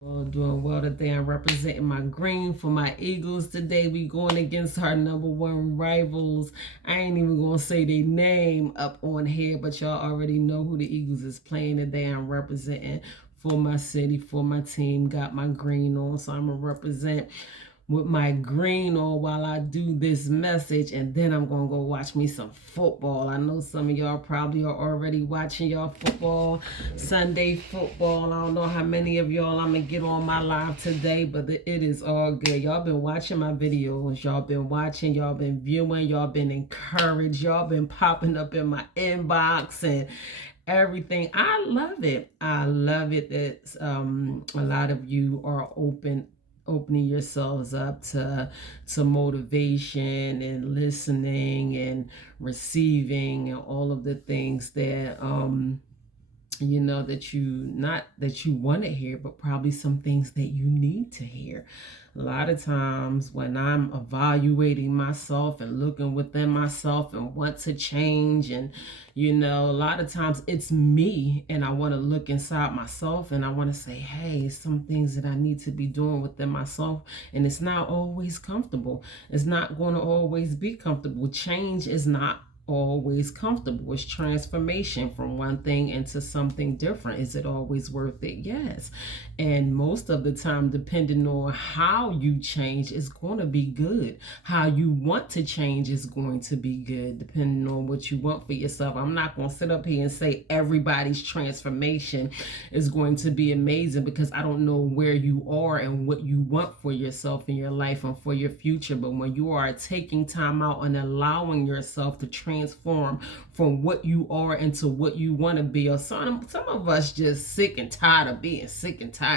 Doing well today. I'm representing my green for my Eagles today. We going against our #1 rivals. I ain't even gonna say their name up on here, but y'all already know who the Eagles is playing today. I'm representing for my city, for my team. Got my green on, so I'm gonna represent with my green on while I do this message, and then I'm gonna go watch me some football. I know some of y'all probably are already watching y'all football, Sunday football. I don't know how many of y'all I'm gonna get on my live today, but it is all good. Y'all been watching my videos, y'all been watching, y'all been viewing, y'all been encouraged, y'all been popping up in my inbox and everything. I love it. I love it that a lot of you are opening yourselves up to motivation and listening and receiving and all of the things that that you want to hear, but probably some things that you need to hear. A lot of times when I'm evaluating myself and looking within myself and want to change, and a lot of times it's me, and I want to look inside myself and I want to say, hey, some things that I need to be doing within myself, and it's not always comfortable. It's not going to always be comfortable. Change is not always comfortable. It's transformation from one thing into something different. Is it always worth it? Yes. And most of the time, depending on how you change, is going to be good. How you want to change is going to be good, depending on what you want for yourself. I'm not going to sit up here and say everybody's transformation is going to be amazing, because I don't know where you are and what you want for yourself in your life and for your future. But when you are taking time out and allowing yourself to transform from what you are into what you want to be, or some of us just sick and tired of being sick and tired.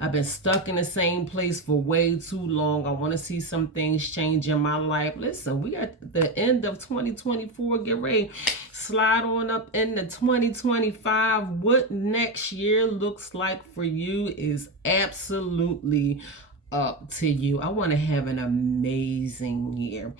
I've been stuck in the same place for way too long. I want to see some things change in my life. Listen, we at the end of 2024. Get ready, slide on up into 2025. What next year looks like for you is absolutely up to you. I want to have an amazing year.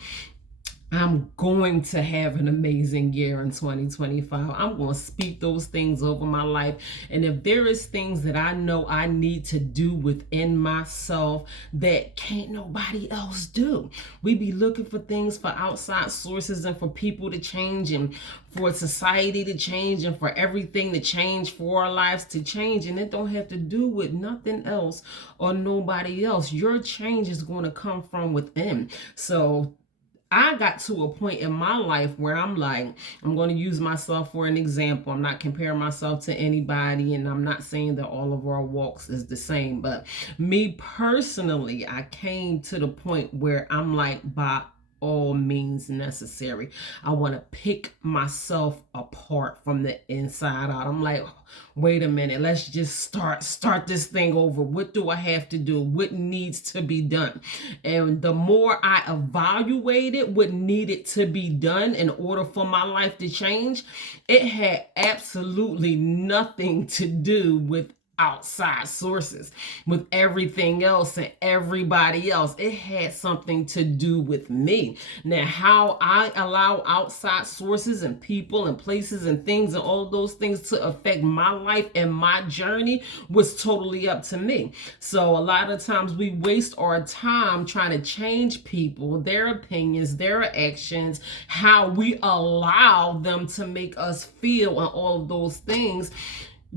I'm going to have an amazing year in 2025. I'm going to speak those things over my life. And if there is things that I know I need to do within myself that can't nobody else do, we be looking for things for outside sources and for people to change and for society to change and for everything to change, for our lives to change. And it don't have to do with nothing else or nobody else. Your change is going to come from within. So I got to a point in my life where I'm like, I'm going to use myself for an example. I'm not comparing myself to anybody, and I'm not saying that all of our walks is the same. But me personally, I came to the point where I'm like, by all means necessary, I want to pick myself apart from the inside out. I'm like, wait a minute, let's just start this thing over. What do I have to do? What needs to be done? And the more I evaluated what needed to be done in order for my life to change, it had absolutely nothing to do with outside sources, with everything else and everybody else. It had something to do with me. Now, how I allow outside sources and people and places and things and all those things to affect my life and my journey was totally up to me. So a lot of times we waste our time trying to change people, their opinions, their actions, how we allow them to make us feel, and all of those things.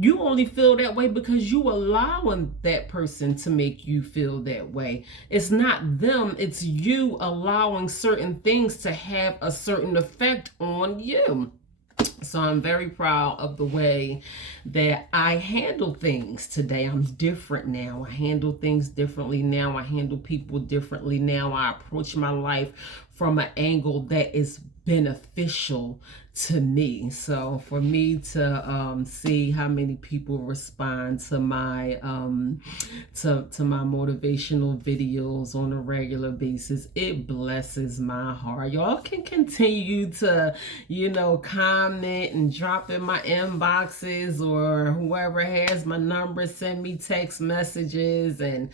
You only feel that way because you allowing that person to make you feel that way. It's not them, it's you allowing certain things to have a certain effect on you. So I'm very proud of the way that I handle things today. I'm different now. I handle things differently now. I handle people differently now. I approach my life from an angle that is beneficial to me. So for me to see how many people respond to my to my motivational videos on a regular basis, it blesses my heart. Y'all can continue to comment and drop in my inboxes, or whoever has my number, send me text messages. And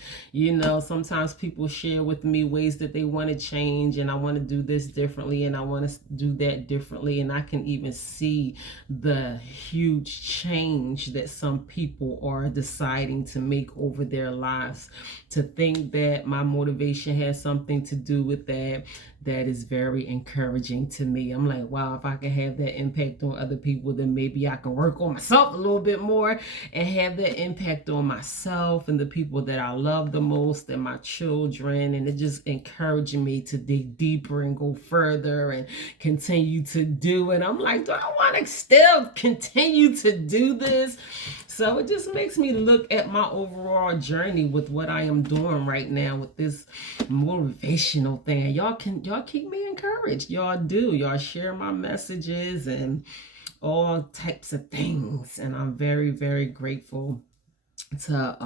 sometimes people share with me ways that they want to change, and I want to do this differently, and I want to do that differently, and I can can even see the huge change that some people are deciding to make over their lives. To think that my motivation has something to do with that, that is very encouraging to me. I'm like, wow, if I can have that impact on other people, then maybe I can work on myself a little bit more and have that impact on myself and the people that I love the most and my children. And it just encouraging me to dig deeper and go further and continue to do it. I'm like, do I want to still continue to do this? So it just makes me look at my overall journey with what I am doing right now with this motivational thing. Y'all keep me encouraged. Y'all do. Y'all share my messages and all types of things. And I'm very, very grateful to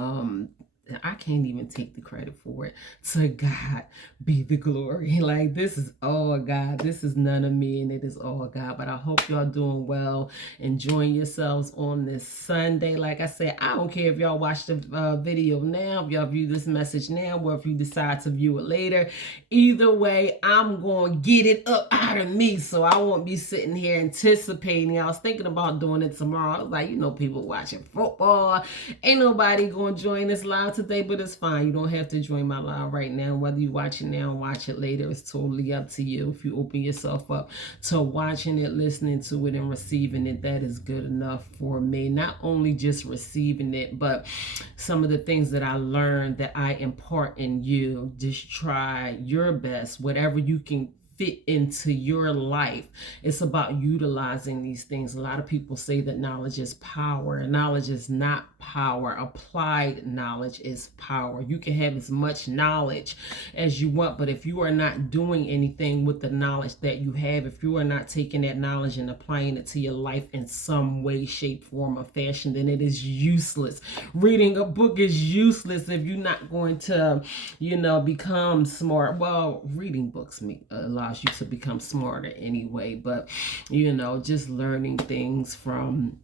I can't even take the credit for it. To God be the glory. Like, this is all God. This is none of me, and it is all God. But I hope y'all doing well, enjoying yourselves on this Sunday. Like I said, I don't care if y'all watch the video now, if y'all view this message now, or if you decide to view it later. Either way, I'm going to get it up out of me, so I won't be sitting here anticipating. I was thinking about doing it tomorrow. I was like, people watching football. Ain't nobody going to join this live today, but it's fine. You don't have to join my live right now. Whether you watch it now or watch it later, it's totally up to you. If you open yourself up to watching it, listening to it, and receiving it, that is good enough for me. Not only just receiving it, but some of the things that I learned that I impart in you. Just try your best, whatever you can fit into your life. It's about utilizing these things. A lot of people say that knowledge is power. Knowledge is not power. Applied knowledge is power. You can have as much knowledge as you want, but if you are not doing anything with the knowledge that you have, if you are not taking that knowledge and applying it to your life in some way, shape, form, or fashion, then it is useless. Reading a book is useless if you're not going to, become smart. Well, reading books allows you to become smarter anyway, but just learning things from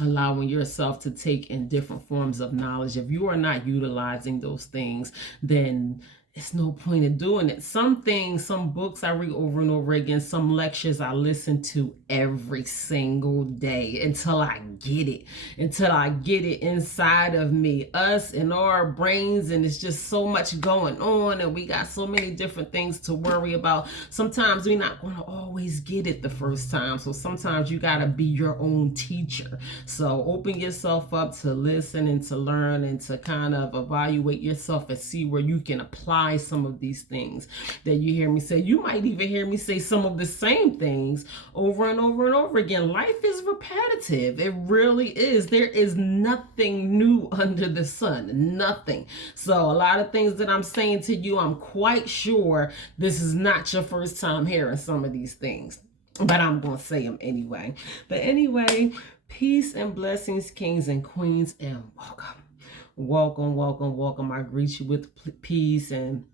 allowing yourself to take in different forms of knowledge. If you are not utilizing those things, then it's no point in doing it. Some things, some books I read over and over again, some lectures I listen to every single day until I get it inside of me, us and our brains. And it's just so much going on, and we got so many different things to worry about. Sometimes we're not going to always get it the first time. So sometimes you got to be your own teacher. So open yourself up to listen and to learn and to kind of evaluate yourself and see where you can apply some of these things that you hear me say. You might even hear me say some of the same things over and over and over again. Life is repetitive. It really is. There is nothing new under the sun. Nothing. So a lot of things that I'm saying to you, I'm quite sure this is not your first time hearing some of these things, but I'm going to say them anyway. But anyway, peace and blessings, kings and queens, and welcome. Welcome, welcome, welcome. I greet you with peace, and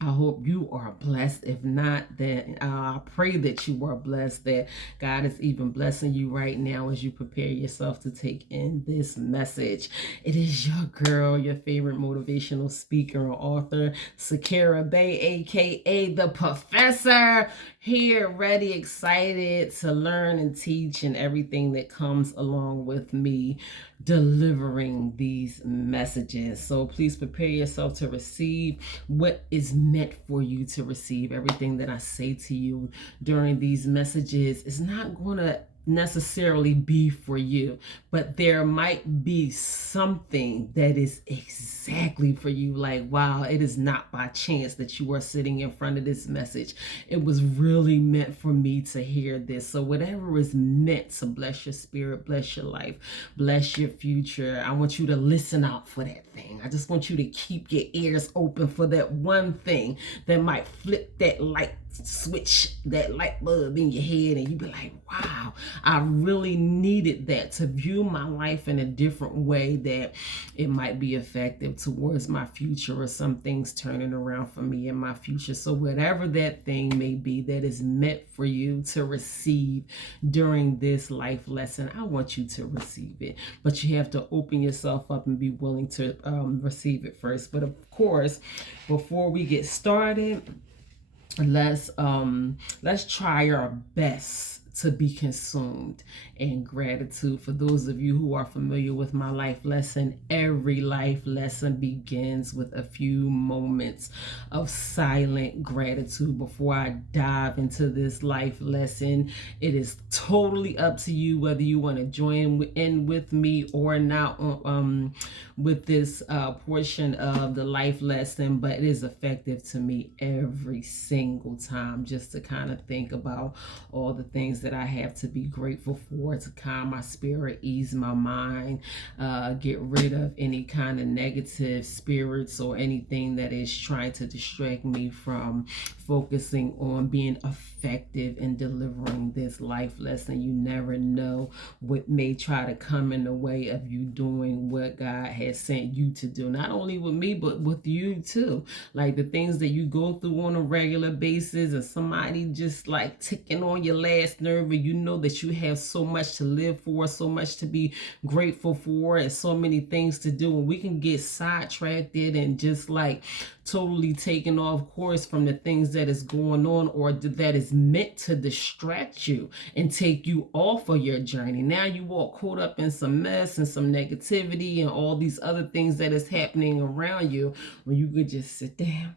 I hope you are blessed. If not, then I pray that you are blessed, that God is even blessing you right now as you prepare yourself to take in this message. It is your girl, your favorite motivational speaker and author, Sakira Bay, aka the Professor, here, ready, excited to learn and teach and everything that comes along with me delivering these messages. So please prepare yourself to receive what is meant for you to receive. Everything that I say to you during these messages is not going to necessarily be for you, but there might be something that is exactly for you. Like, wow, it is not by chance that you are sitting in front of this message. It was really meant for me to hear this. So whatever is meant to bless your spirit, bless your life, bless your future, I want you to listen out for that thing. I just want you to keep your ears open for that one thing that might flip that light switch, that light bulb in your head, and you be like, wow, I really needed that to view my life in a different way, that it might be effective towards my future, or some things turning around for me in my future. So whatever that thing may be that is meant for you to receive during this life lesson, I want you to receive it, but you have to open yourself up and be willing to receive it first. But of course, before we get started, let's try our best to be consumed in gratitude. For those of you who are familiar with my life lesson, every life lesson begins with a few moments of silent gratitude. Before I dive into this life lesson, it is totally up to you whether you want to join in with me or not with this portion of the life lesson, but it is effective to me every single time, just to kind of think about all the things that I have to be grateful for, to calm my spirit, ease my mind, get rid of any kind of negative spirits or anything that is trying to distract me from focusing on being effective in delivering this life lesson. You never know what may try to come in the way of you doing what God has sent you to do, not only with me but with you too. Like the things that you go through on a regular basis, and somebody just like ticking on your last nerve, and you know that you have so much to live for, so much to be grateful for, and so many things to do, and we can get sidetracked and just like totally taken off course from the things that is going on, or that is meant to distract you and take you off of your journey. Now you all caught up in some mess and some negativity and all these other things that is happening around you, when you could just sit down,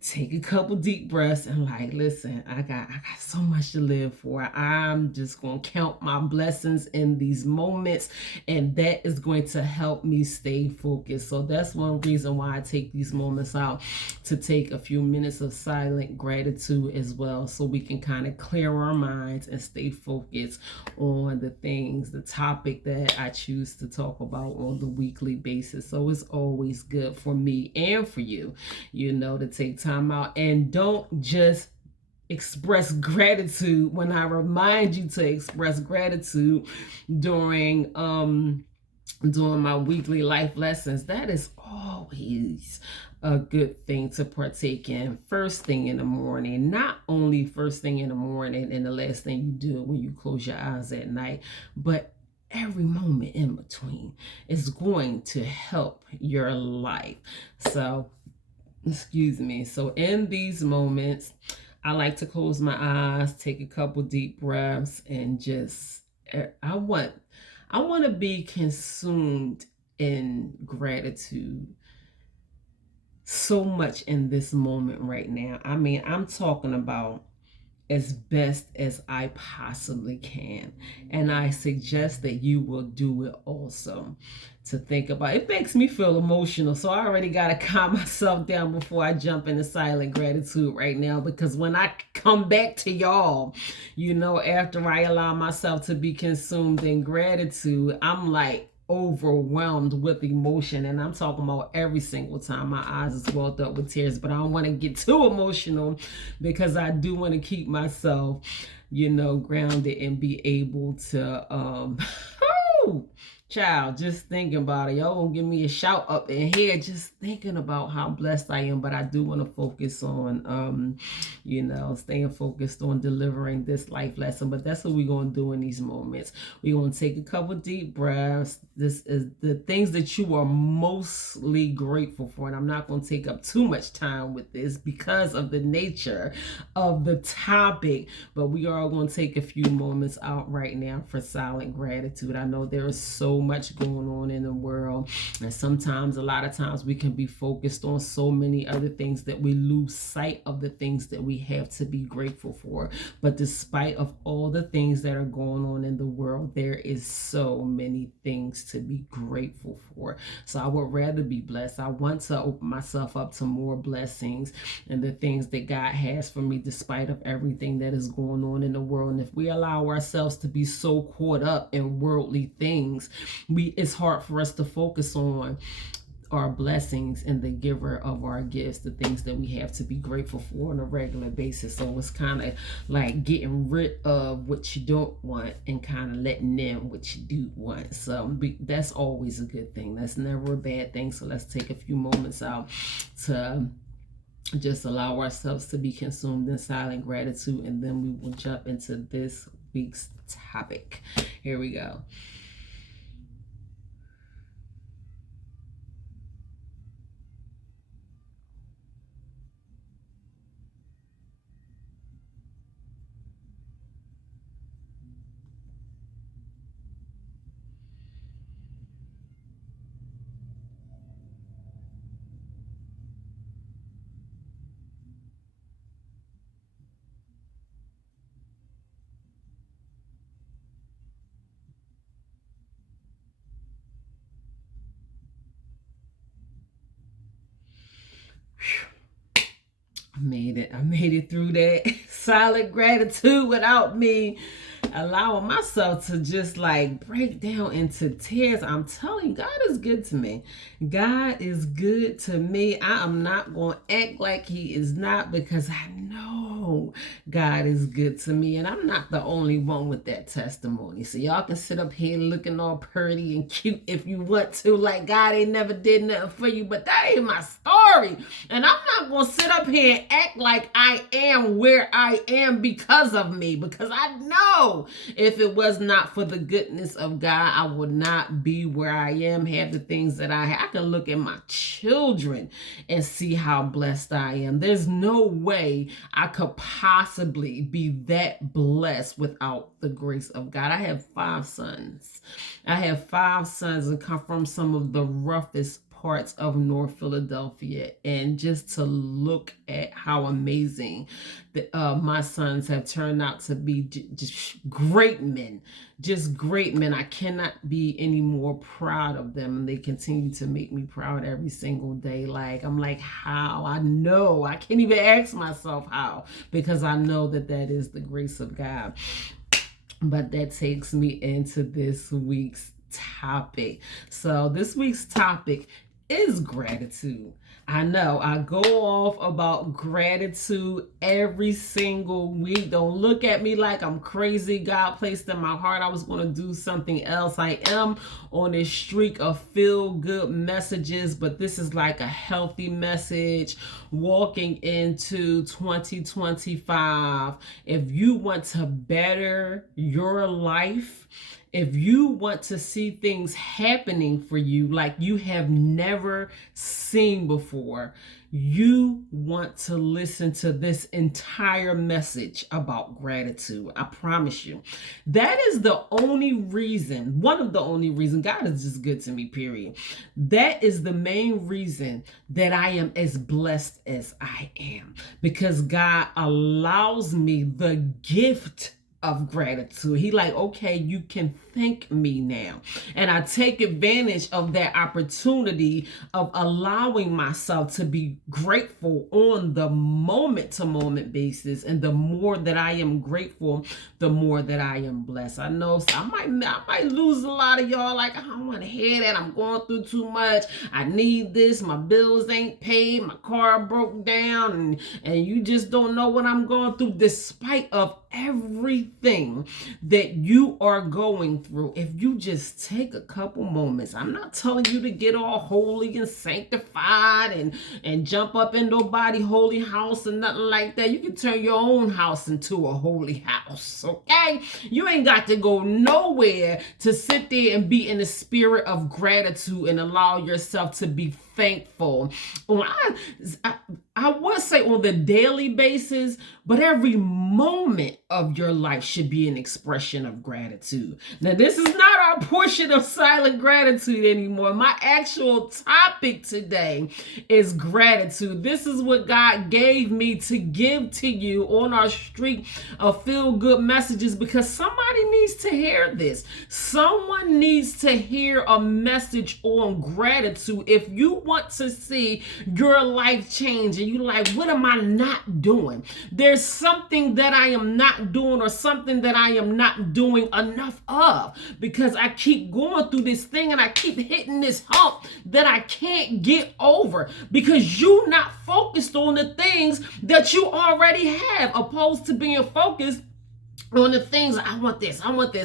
take a couple deep breaths, and like, listen, I got so much to live for. I'm just gonna count my blessings in these moments, and that is going to help me stay focused. So that's one reason why I take these moments out, to take a few minutes of silent gratitude as well, so we can kind of clear our minds and stay focused on the things, the topic that I choose to talk about on the weekly basis. So it's always good for me and for you, to take time out, and don't just express gratitude when I remind you to express gratitude during my weekly life lessons. That is always a good thing to partake in first thing in the morning. Not only first thing in the morning and the last thing you do when you close your eyes at night, but every moment in between is going to help your life. So excuse me. So in these moments, I like to close my eyes, take a couple deep breaths, and just I want to be consumed in gratitude so much in this moment right now. I mean, I'm talking about as best as I possibly can. And I suggest that you will do it also. To think about it makes me feel emotional. So I already got to calm myself down before I jump into silent gratitude right now. Because when I come back to y'all, after I allow myself to be consumed in gratitude, I'm like overwhelmed with emotion, and I'm talking about every single time my eyes is welled up with tears. But I don't want to get too emotional, because I do want to keep myself grounded and be able to child, just thinking about it, y'all gonna give me a shout up in here just thinking about how blessed I am. But I do want to focus on staying focused on delivering this life lesson. But that's what we're gonna do in these moments. We're gonna take a couple deep breaths. This is the things that you are mostly grateful for, and I'm not gonna take up too much time with this because of the nature of the topic. But we are gonna take a few moments out right now for silent gratitude. I know there is so much going on in the world, and sometimes, a lot of times, we can be focused on so many other things that we lose sight of the things that we have to be grateful for. But despite of all the things that are going on in the world, there is so many things to be grateful for. So I would rather be blessed. I want to open myself up to more blessings and the things that God has for me, despite of everything that is going on in the world. And if we allow ourselves to be so caught up in worldly things, it's hard for us to focus on our blessings and the giver of our gifts, the things that we have to be grateful for on a regular basis. So it's kind of like getting rid of what you don't want and kind of letting in what you do want. So that's always a good thing. That's never a bad thing. So let's take a few moments out to just allow ourselves to be consumed in silent gratitude, and then we will jump into this week's topic. Here we go. I made it through that silent gratitude without me allowing myself to just like break down into tears. I'm telling you, God is good to me. God is good to me. I am not going to act like he is not, because I know God is good to me. And I'm not the only one with that testimony. So y'all can sit up here looking all pretty and cute if you want to, like God ain't never did nothing for you, but that ain't my story. And I'm not going to sit up here and act like I am where I am because of me, because I know if it was not for the goodness of God, I would not be where I am, have the things that I have. I can look at my children and see how blessed I am. There's no way I could possibly be that blessed without the grace of God. I have 5 sons. I have 5 sons and come from some of the roughest parts of North Philadelphia, and just to look at how amazing my sons have turned out to be, just great men, I cannot be any more proud of them, and they continue to make me proud every single day. Like, I'm like, how? I know, I can't even ask myself how, because I know that is the grace of God. But that takes me into this week's topic. So this week's topic is gratitude. I know I go off about gratitude every single week. Don't look at me like I'm crazy. God placed in my heart I was going to do something else. I am on a streak of feel-good messages, but this is like a healthy message walking into 2025. If you want to better your life, if you want to see things happening for you like you have never seen before, you want to listen to this entire message about gratitude. I promise you. That is the only reason, one of the only reasons, God is just good to me, period. That is the main reason that I am as blessed as I am, because God allows me the gift of gratitude. He like, okay, you can thank me now. And I take advantage of that opportunity of allowing myself to be grateful on the moment to moment basis. And the more that I am grateful, the more that I am blessed. I know I might lose a lot of y'all. Like, I don't want to hear that. I'm going through too much. I need this. My bills ain't paid. My car broke down. And you just don't know what I'm going through, despite of everything that you are going through. If you just take a couple moments, I'm not telling you to get all holy and sanctified and jump up in nobody holy house and nothing like that. You can turn your own house into a holy house, okay? You ain't got to go nowhere to sit there and be in the spirit of gratitude and allow yourself to be thankful. I would say on the daily basis, but every moment of your life should be an expression of gratitude. Now, this is not our portion of silent gratitude anymore. My actual topic today is gratitude. This is what God gave me to give to you on our streak of feel-good messages, because somebody needs to hear this. Someone needs to hear a message on gratitude. If you want to see your life change and you like, what am I not doing? There's something that I am not doing, or something that I am not doing enough of, because I keep going through this thing and I keep hitting this hump that I can't get over, because you're not focused on the things that you already have, opposed to being focused on the things. I want this,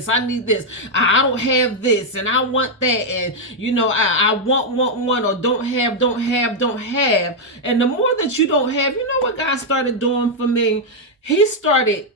I need this, I don't have this, and I want that, and I want one, or don't have. And the more that you don't have, you know what God started doing for me? He started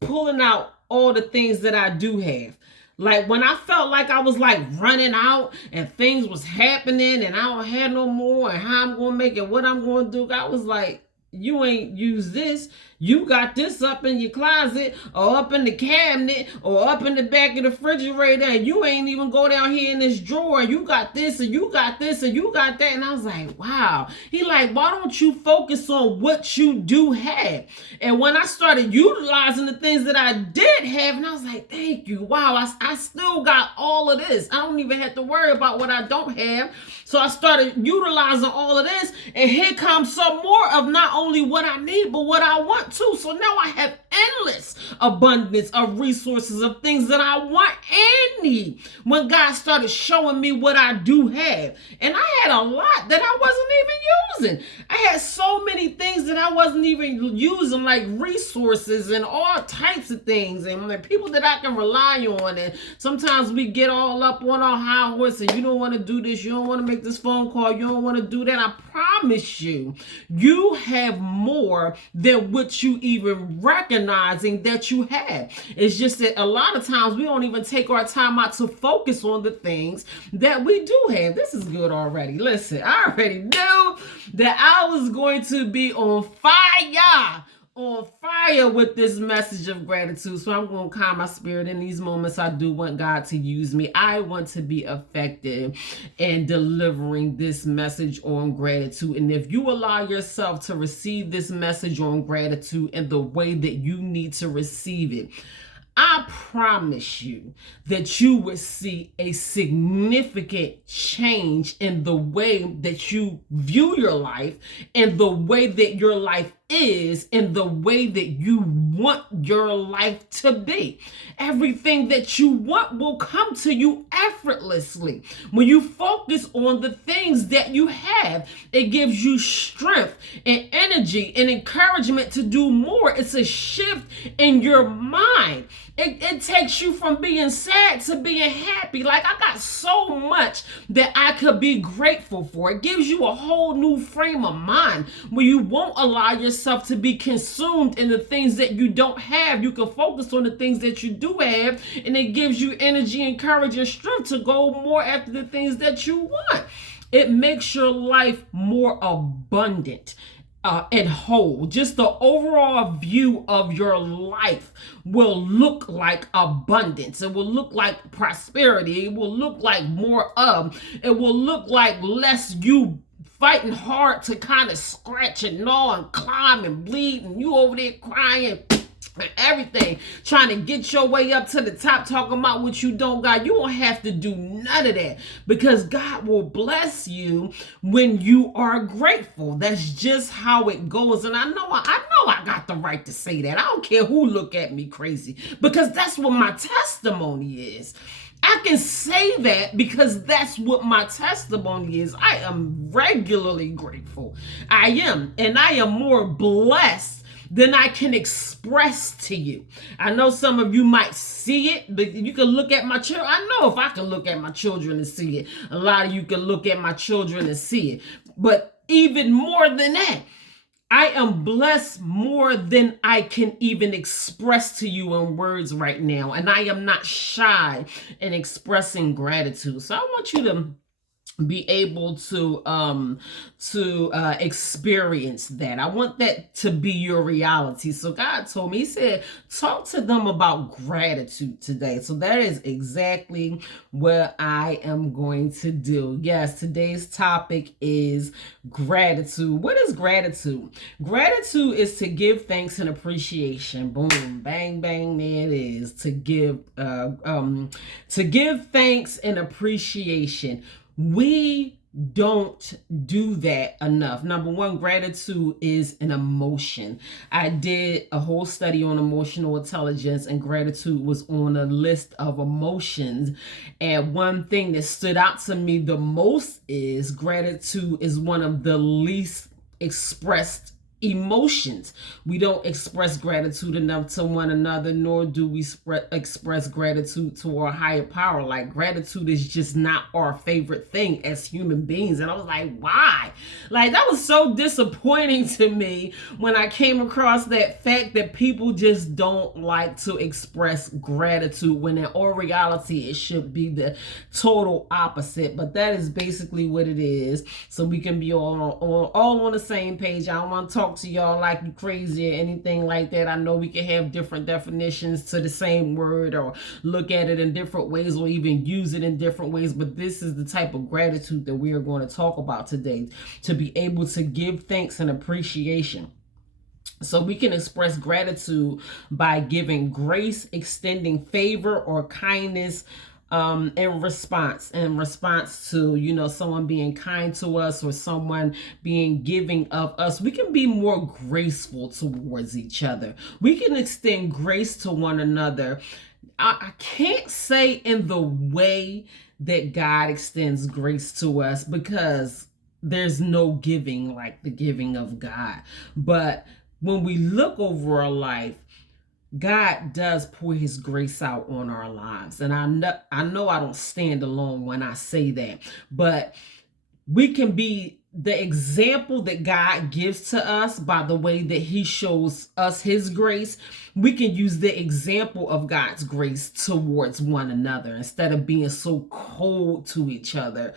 pulling out all the things that I do have. Like, when I felt like I was like running out and things was happening and I don't have no more, and how I'm going to make it, what I'm going to do, God was like, you ain't used this. You got this up in your closet or up in the cabinet or up in the back of the refrigerator, and you ain't even go down here in this drawer. You got this and you got this and you got that. And I was like, wow. He like, why don't you focus on what you do have? And when I started utilizing the things that I did have, and I was like, thank you. Wow, I still got all of this. I don't even have to worry about what I don't have. So I started utilizing all of this, and here comes some more of not only what I need, but what I want too. So now I have endless abundance of resources, of things that I want and need, when God started showing me what I do have. And I had a lot that I wasn't even using. I had so many things that I wasn't even using, like resources and all types of things, and like people that I can rely on. And sometimes we get all up on our high horse, and you don't want to do this, you don't want to make this phone call, you don't want to do that. I promise you, you have more than what you even recognizing that you have. It's just that a lot of times we don't even take our time out to focus on the things that we do have. This is good already. Listen, I already knew that I was going to be on fire with this message of gratitude. So I'm going to calm my spirit in these moments. I do want God to use me. I want to be effective in delivering this message on gratitude. And if you allow yourself to receive this message on gratitude in the way that you need to receive it, I promise you that you would see a significant change in the way that you view your life, and the way that your life is, and the way that you want your life to be. Everything that you want will come to you effortlessly. When you focus on the things that you have, it gives you strength and energy and encouragement to do more. It's a shift in your mind. It takes you from being sad to being happy. Like, I got so much that I could be grateful for. It gives you a whole new frame of mind where you won't allow yourself to be consumed in the things that you don't have. You can focus on the things that you do have, and it gives you energy and courage and strength to go more after the things that you want. It makes your life more abundant and whole. Just the overall view of your life will look like abundance. It will look like prosperity. It will look like more of. It will look like less you fighting hard to kind of scratch and gnaw and climb and bleed, and you over there crying and everything, trying to get your way up to the top, talking about what you don't got. You won't have to do none of that, because God will bless you when you are grateful. That's just how it goes. And I know I got the right to say that. I don't care who look at me crazy, because that's what my testimony is. I can say that because that's what my testimony is. I am regularly grateful. I am. And I am more blessed than I can express to you. I know some of you might see it, but you can look at my children. I know if I can look at my children and see it, a lot of you can look at my children and see it. But even more than that, I am blessed more than I can even express to you in words right now. And I am not shy in expressing gratitude. So I want you to be able to experience that. I want that to be your reality. So God told me, he said, talk to them about gratitude today. So that is exactly what I am going to do. Yes, today's topic is gratitude. What is gratitude? Gratitude is to give thanks and appreciation. Boom, bang, bang, there it is. To give thanks and appreciation. We don't do that enough. Number one, gratitude is an emotion. I did a whole study on emotional intelligence, and gratitude was on a list of emotions. And one thing that stood out to me the most is gratitude is one of the least expressed emotions. We don't express gratitude enough to one another, nor do we express gratitude to our higher power. Like, gratitude is just not our favorite thing as human beings. And I was like, why? Like, that was so disappointing to me when I came across that fact that people just don't like to express gratitude, when in all reality it should be the total opposite. But that is basically what it is, so we can be all on the same page. I don't want to talk talk to y'all like you crazy or anything like that. I know we can have different definitions to the same word, or look at it in different ways, or even use it in different ways, but this is the type of gratitude that we are going to talk about today, to be able to give thanks and appreciation. So we can express gratitude by giving grace, extending favor or kindness in response to someone being kind to us, or someone being giving of us. We can be more graceful towards each other. We can extend grace to one another. I can't say in the way that God extends grace to us, because there's no giving like the giving of God. But when we look over our life, God does pour his grace out on our lives. And I know I don't stand alone when I say that, but we can be the example that God gives to us by the way that he shows us his grace. We can use the example of God's grace towards one another instead of being so cold to each other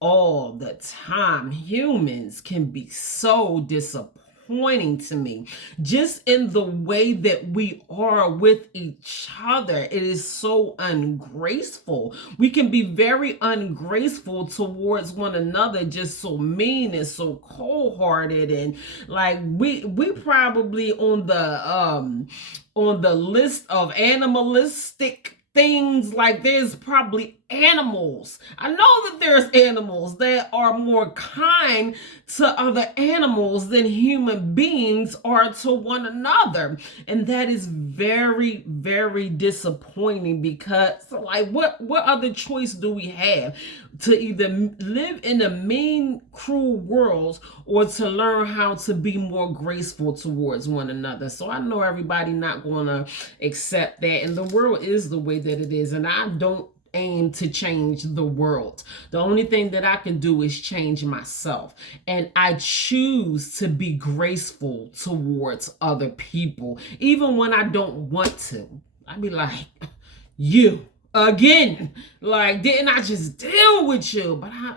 all the time. Humans can be so disappointing to me, just in the way that we are with each other. It is so ungraceful. We can be very ungraceful towards one another, just so mean and so cold-hearted, and like we probably on the list of animalistic things. Like, there's probably animals. I know that there's animals that are more kind to other animals than human beings are to one another. And that is very, very disappointing, because like what other choice do we have? To either live in a mean, cruel world, or to learn how to be more graceful towards one another. So I know everybody not gonna accept that, and the world is the way that it is, and I don't aim to change the world. The only thing that I can do is change myself, and I choose to be graceful towards other people, even when I don't want to. I be like, you again, like, didn't I just deal with you? But I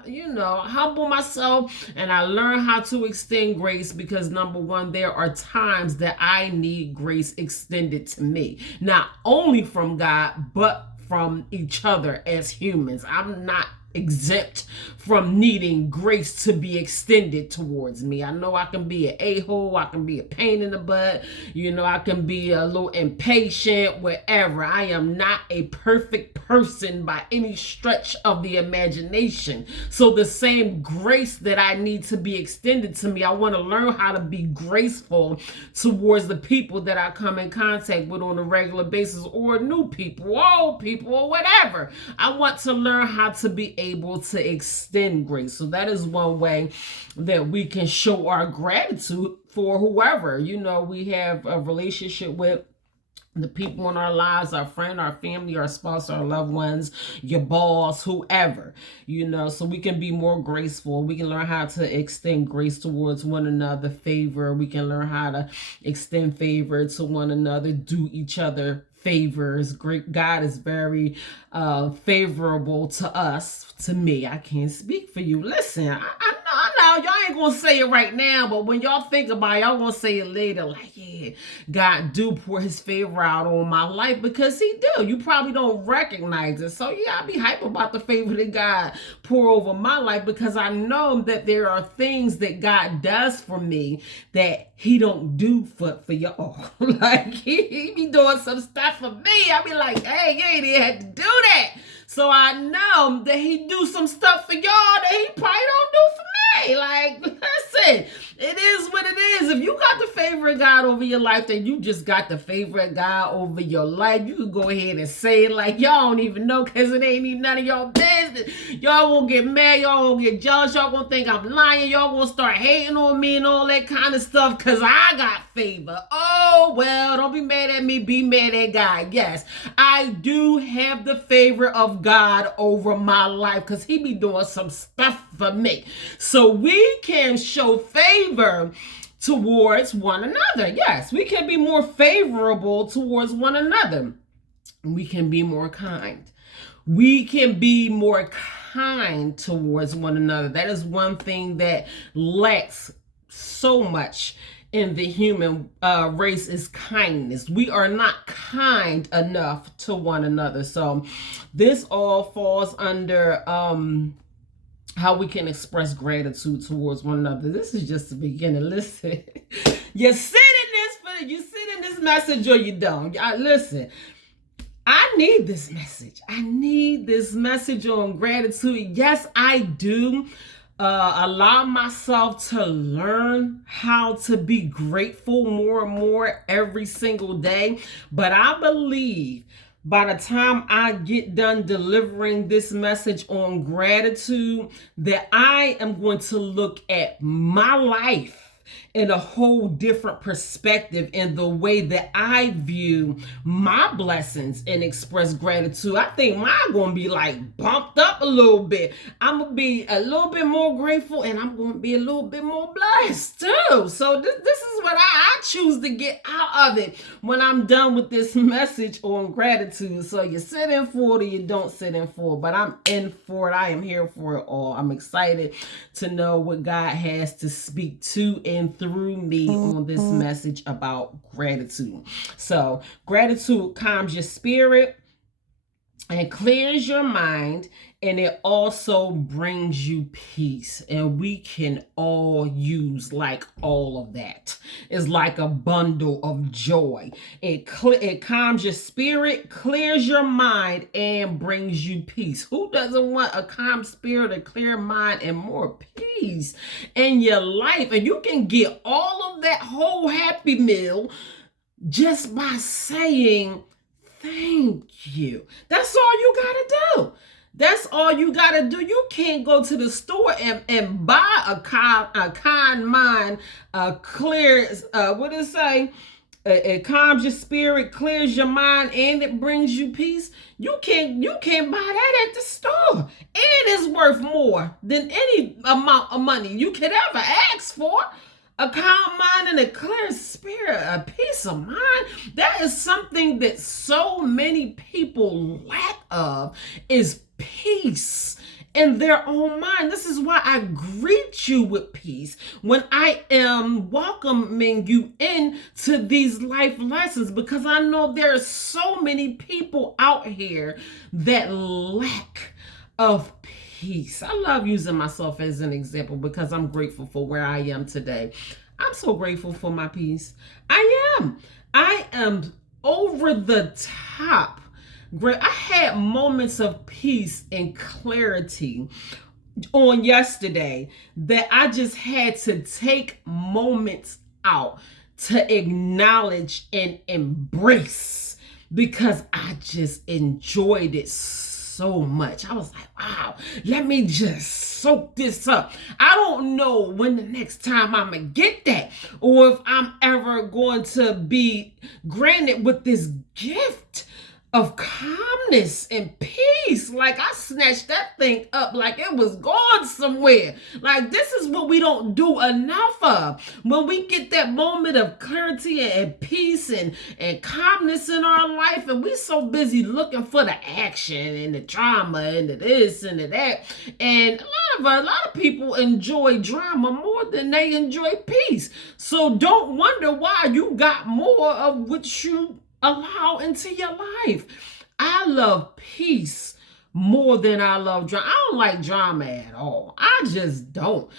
humble myself, and I learn how to extend grace, because number one, there are times that I need grace extended to me, not only from God, but from each other as humans. I'm not exempt from needing grace to be extended towards me. I know I can be an a-hole, I can be a pain in the butt, I can be a little impatient, whatever. I am not a perfect person by any stretch of the imagination. So the same grace that I need to be extended to me, I want to learn how to be graceful towards the people that I come in contact with on a regular basis, or new people, old people, or whatever. I want to learn how to be able to extend grace. So that is one way that we can show our gratitude for whoever, we have a relationship with, the people in our lives, our friend, our family, our spouse, our loved ones, your boss, whoever, so we can be more graceful. We can learn how to extend grace towards one another, favor. We can learn how to extend favor to one another, do each other favors. Great. God is very favorable to us, to me. I can't speak for you. Listen, I know y'all ain't gonna say it right now, but when y'all think about it, y'all gonna say it later. Like, yeah, God do pour his favor out on my life, because he do. You probably don't recognize it. So yeah, I be hype about the favor that God pour over my life, because I know that there are things that God does for me that he don't do for y'all. Like, he be doing some stuff for me. I be like, hey, you ain't even had to do that. So I know that he do some stuff for y'all that he probably don't do for me. Like, listen, it is what it is. If you got the favor of God over your life, then you just got the favor of God over your life. You can go ahead and say it like y'all don't even know, because it ain't even none of y'all business. Y'all won't get mad. Y'all won't get jealous. Y'all gonna think I'm lying. Y'all gonna start hating on me and all that kind of stuff, because I got favor. Oh, well, don't be mad at me. Be mad at God. Yes, I do have the favor of God over my life, because he be doing some stuff for me. So we can show favor towards one another. Yes, we can be more favorable towards one another. We can be more kind. We can be more kind towards one another. That is one thing that lacks so much in the human race is kindness. We are not kind enough to one another. So this all falls under how we can express gratitude towards one another. This is just the beginning. Listen, you sit in this message or you don't. Listen, I need this message. I need this message on gratitude. Yes, I do. Allow myself to learn how to be grateful more and more every single day. But I believe by the time I get done delivering this message on gratitude, that I am going to look at my life in a whole different perspective in the way that I view my blessings and express gratitude. I think mine gonna be like bumped up a little bit. I'm gonna be a little bit more grateful, and I'm gonna be a little bit more blessed too. So this is what I choose to get out of it when I'm done with this message on gratitude. So you sit in for it or you don't sit in for it, but I'm in for it. I am here for it all. I'm excited to know what God has to speak to and through me on this message about gratitude. So gratitude calms your spirit and clears your mind, and it also brings you peace. And we can all use like all of that. It's like a bundle of joy. It calms your spirit, clears your mind, and brings you peace. Who doesn't want a calm spirit, a clear mind, and more peace in your life? And you can get all of that whole happy meal just by saying thank you. That's all you gotta do. That's all you gotta do. You can't go to the store and buy a kind mind, clear, what does it say? It calms your spirit, clears your mind, and it brings you peace. You can't buy that at the store. And it's worth more than any amount of money you could ever ask for. A calm mind and a clear spirit, a peace of mind. That is something that so many people lack of, is peace in their own mind. This is why I greet you with peace when I am welcoming you into these life lessons, because I know there are so many people out here that lack of peace. I love using myself as an example because I'm grateful for where I am today. I'm so grateful for my peace. I am over the top great. I had moments of peace and clarity on yesterday that I just had to take moments out to acknowledge and embrace, because I just enjoyed it so much. I was like, wow, let me just soak this up. I don't know when the next time I'm gonna get that, or if I'm ever going to be granted with this gift of calmness and peace. Like, I snatched that thing up like it was going somewhere. Like, this is what we don't do enough of. When we get that moment of clarity and peace and calmness in our life, and we so busy looking for the action and the drama and the this and the that. And a lot of people enjoy drama more than they enjoy peace. So don't wonder why you got more of what you allow into your life. I love peace more than I love drama. I don't like drama at all. I just don't.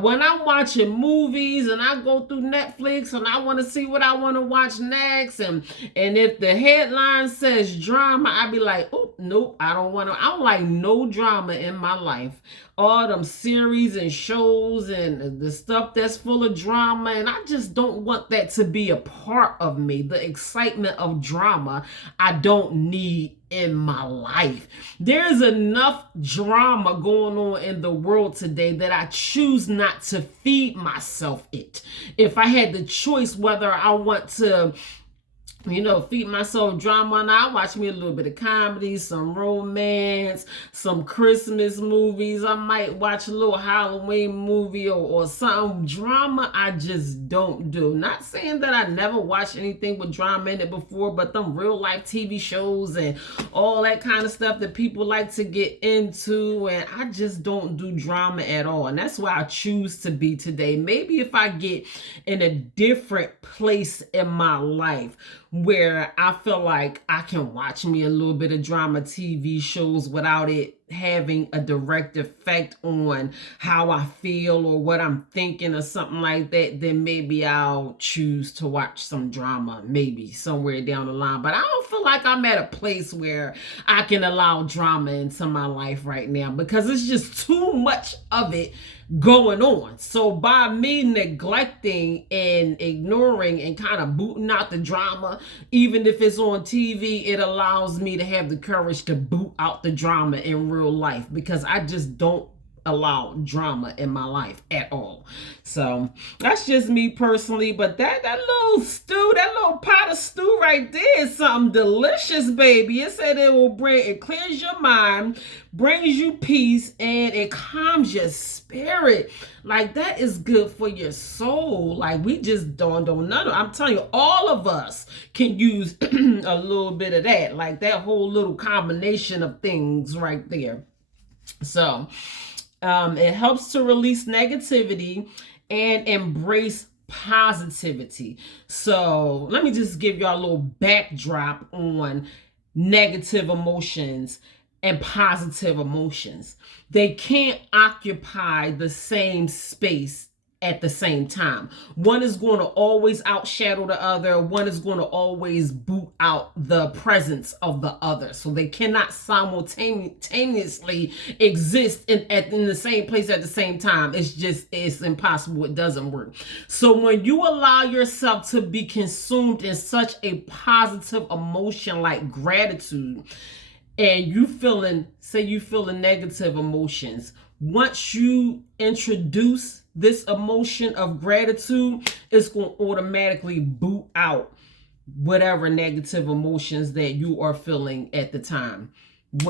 When I'm watching movies and I go through Netflix and I want to see what I want to watch next, and if the headline says drama, I be like, oh, nope, I don't like no drama in my life. All them series and shows and the stuff that's full of drama, and I just don't want that to be a part of me. The excitement of drama, I don't need in my life. There's enough drama going on in the world today that I choose not to feed myself it. If I had the choice whether I want to feed myself drama, and I watch me a little bit of comedy, some romance, some Christmas movies. I might watch a little Halloween movie or something. Drama, I just don't do. Not saying that I never watched anything with drama in it before, but them real life TV shows and all that kind of stuff that people like to get into, and I just don't do drama at all. And that's where I choose to be today. Maybe if I get in a different place in my life where I feel like I can watch me a little bit of drama TV shows without it having a direct effect on how I feel or what I'm thinking or something like that, then maybe I'll choose to watch some drama, maybe somewhere down the line. But I don't feel like I'm at a place where I can allow drama into my life right now, because it's just too much of it going on. So by me neglecting and ignoring and kind of booting out the drama, even if it's on TV, it allows me to have the courage to boot out the drama in real life, because I just don't allow drama in my life at all. So that's just me personally. But that little stew, that little pot of stew right there is something delicious, baby. It said it clears your mind, brings you peace, and it calms your spirit. Like, that is good for your soul. Like, we just don't know. I'm telling you, all of us can use a little bit of that. Like, that whole little combination of things right there. So it helps to release negativity and embrace positivity. So let me just give y'all a little backdrop on negative emotions and positive emotions. They can't occupy the same space at the same time. One is going to always outshadow the other. One is going to always boot out the presence of the other. So they cannot simultaneously exist in the same place at the same time. It's impossible. It doesn't work. So when you allow yourself to be consumed in such a positive emotion like gratitude, and you feeling negative emotions, once you introduce this emotion of gratitude, it's going to automatically boot out whatever negative emotions that you are feeling at the time.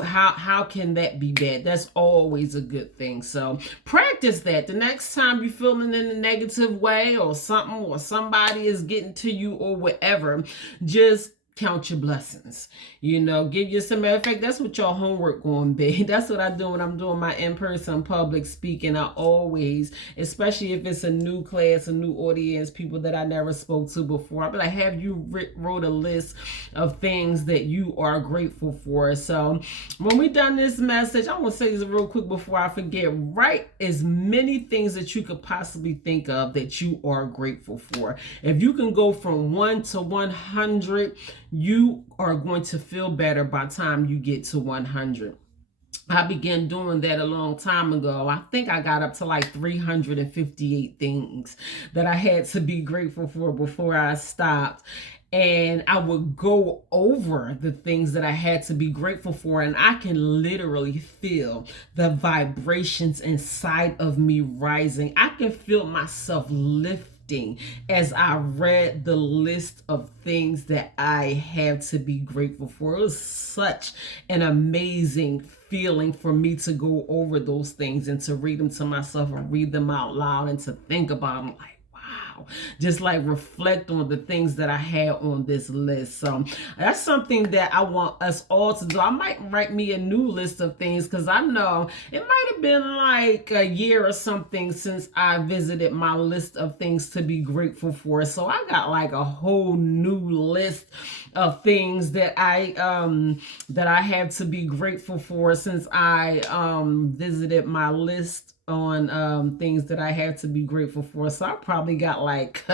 How can that be bad? That's always a good thing. So practice that. The next time you're feeling in a negative way, or something or somebody is getting to you or whatever, just count your blessings. Give you some. Matter of fact, that's what your homework going to be. That's what I do when I'm doing my in-person public speaking. I always, especially if it's a new class, a new audience, people that I never spoke to before, I'll be like, have you wrote a list of things that you are grateful for? So when we done this message, I want to say this real quick before I forget. Write as many things that you could possibly think of that you are grateful for. If you can go from 1 to 100, you are going to feel better by the time you get to 100. I began doing that a long time ago. I think I got up to like 358 things that I had to be grateful for before I stopped. And I would go over the things that I had to be grateful for, and I can literally feel the vibrations inside of me rising. I can feel myself lifting as I read the list of things that I have to be grateful for. It was such an amazing feeling for me to go over those things and to read them to myself and read them out loud and to think about them. Like, just like reflect on the things that I had on this list. So that's something that I want us all to do. I might write me a new list of things, because I know it might have been like a year or something since I visited my list of things to be grateful for. So I got like a whole new list of things that I have to be grateful for since I visited my list on things that I have to be grateful for. So I probably got like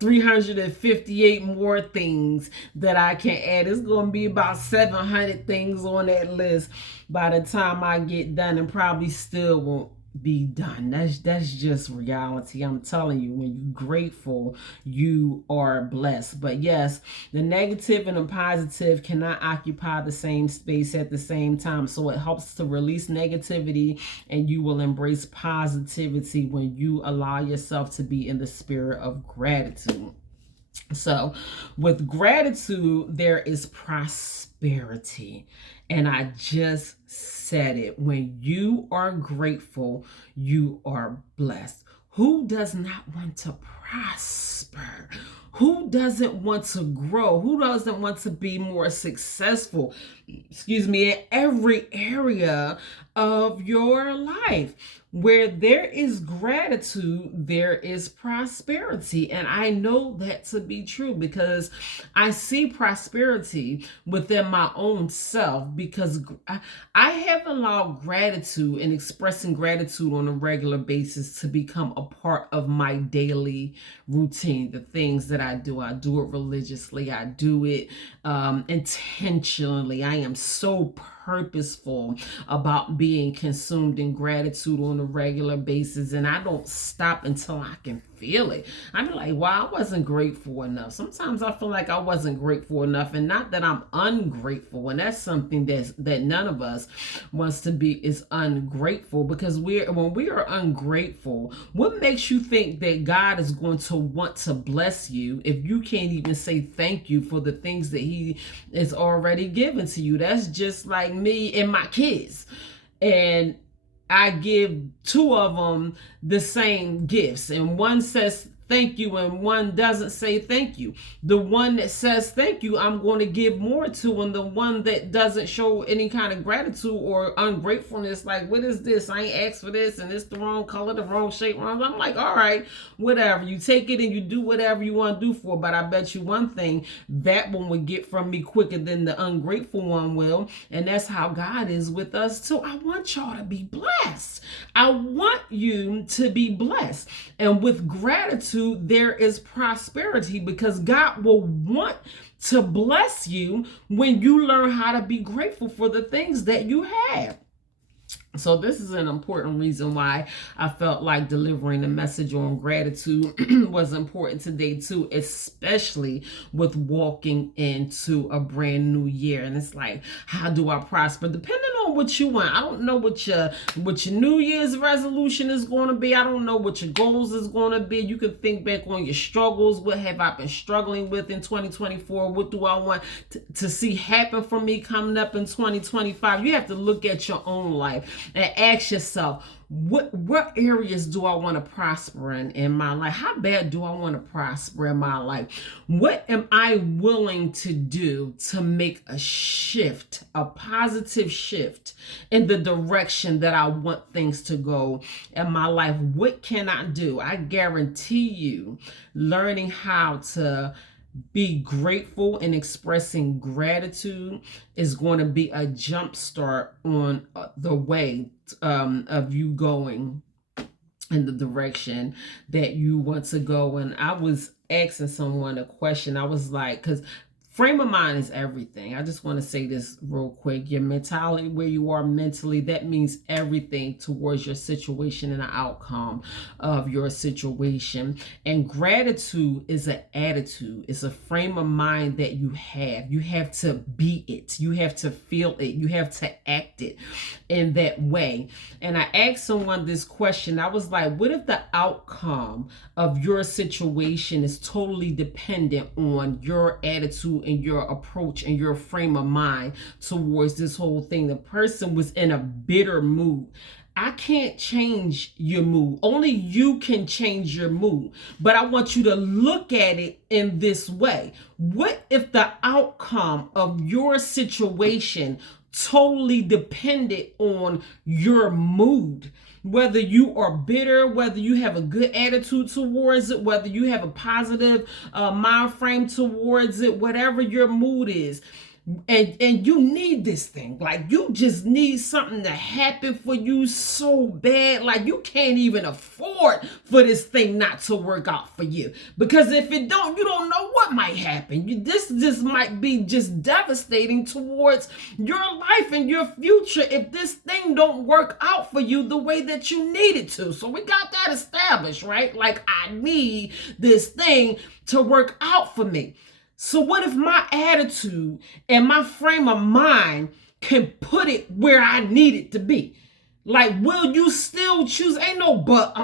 358 more things that I can add. It's going to be about 700 things on that list by the time I get done, and probably still won't be done. That's just reality. I'm telling you, when you're grateful, you are blessed. But yes, the negative and the positive cannot occupy the same space at the same time. So it helps to release negativity, and you will embrace positivity when you allow yourself to be in the spirit of gratitude. So, with gratitude, there is prosperity. And I just said it. When you are grateful, you are blessed. Who does not want to prosper? Who doesn't want to grow? Who doesn't want to be more successful? Excuse me, in every area of your life. Where there is gratitude, there is prosperity. And I know that to be true because I see prosperity within my own self because I have allowed gratitude and expressing gratitude on a regular basis to become a part of my daily routine. The things that I do it religiously, I do it intentionally. I am so purposeful about being consumed in gratitude on a regular basis, and I don't stop until I can feel it. I'm like, wow, I wasn't grateful enough. Sometimes I feel like I wasn't grateful enough, and not that I'm ungrateful, and that's something that none of us wants to be, is ungrateful, because when we are ungrateful, what makes you think that God is going to want to bless you if you can't even say thank you for the things that he is already given to you? That's just like me and my kids. And I give two of them the same gifts, and one says thank you and one doesn't say thank you. The one that says thank you, I'm going to give more to, and the one that doesn't show any kind of gratitude or ungratefulness, like, what is this? I ain't asked for this, and it's the wrong color, the wrong shape, wrong. I'm like, all right, whatever. You take it and you do whatever you want to do for it. But I bet you one thing, that one would get from me quicker than the ungrateful one will. And that's how God is with us too. I want y'all to be blessed. I want you to be blessed. And with gratitude, there is prosperity, because God will want to bless you when you learn how to be grateful for the things that you have. So this is an important reason why I felt like delivering a message on gratitude was important today too, especially with walking into a brand new year. And it's like, how do I prosper? Depending on what you want. I don't know what your New Year's resolution is going to be. I don't know what your goals is going to be. You can think back on your struggles. What have I been struggling with in 2024? What do I want to see happen for me coming up in 2025? You have to look at your own life and ask yourself, what areas do I want to prosper in my life? How bad do I want to prosper in my life? What am I willing to do to make a shift, a positive shift in the direction that I want things to go in my life? What can I do? I guarantee you, learning how to be grateful and expressing gratitude is going to be a jump start on the way of you going in the direction that you want to go. And I was asking someone a question. I was like, because frame of mind is everything. I just want to say this real quick. Your mentality, where you are mentally, that means everything towards your situation and the outcome of your situation. And gratitude is an attitude. It's a frame of mind that you have. You have to be it. You have to feel it. You have to act it in that way. And I asked someone this question. I was like, what if the outcome of your situation is totally dependent on your attitude and your approach and your frame of mind towards this whole thing? The person was in a bitter mood. I can't change your mood. Only you can change your mood. But I want you to look at it in this way. What if the outcome of your situation totally depended on your mood? Whether you are bitter, whether you have a good attitude towards it, whether you have a positive mind frame towards it, whatever your mood is. And you need this thing. Like, you just need something to happen for you so bad. Like, you can't even afford for this thing not to work out for you. Because if it don't, you don't know what might happen. This just might be just devastating towards your life and your future if this thing don't work out for you the way that you need it to. So we got that established, right? Like, I need this thing to work out for me. So what if my attitude and my frame of mind can put it where I need it to be? Like, will you still choose? Ain't no but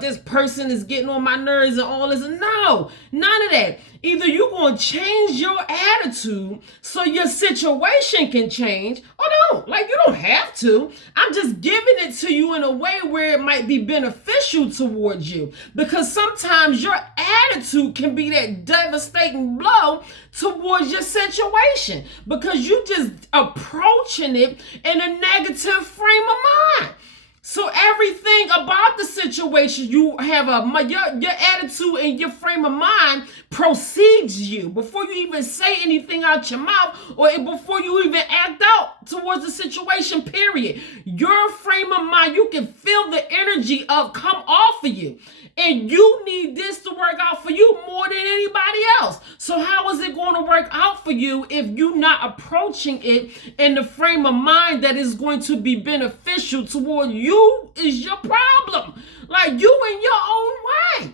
this person is getting on my nerves and all this. No, none of that. Either you're going to change your attitude so your situation can change, or don't. Like, you don't have to. I'm just giving it to you in a way where it might be beneficial towards you. Because sometimes your attitude can be that devastating blow towards your situation because you just approaching it in a negative frame of mind. So everything about the situation, you have your attitude and your frame of mind precedes you before you even say anything out your mouth or before you even act out towards the situation, period. Your frame of mind, you can feel the energy of come off of you. And you need this to work out for you more than anybody else. So how is it going to work out for you if you're not approaching it in the frame of mind that is going to be beneficial toward you is your problem. Like, you in your own way.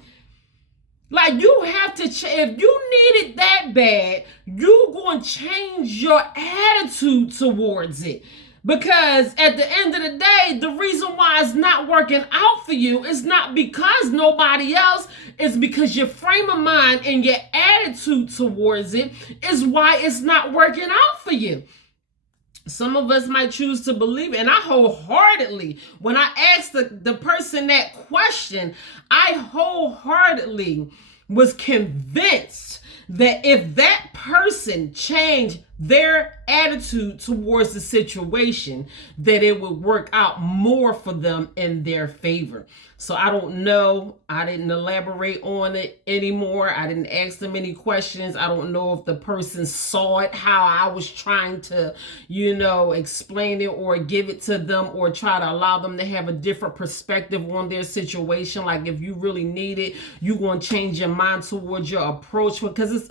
Like, you have to, if you need it that bad, you're going to change your attitude towards it. Because at the end of the day, the reason why it's not working out for you is not because nobody else, it's because your frame of mind and your attitude towards it is why it's not working out for you. Some of us might choose to believe it, and I wholeheartedly, when I asked the person that question, I wholeheartedly was convinced that if that person changed their attitude towards the situation, that it would work out more for them in their favor. So I don't know. I didn't elaborate on it anymore. I didn't ask them any questions. I don't know if the person saw it, how I was trying to, explain it or give it to them or try to allow them to have a different perspective on their situation. Like, if you really need it, you're going to change your mind towards your approach, because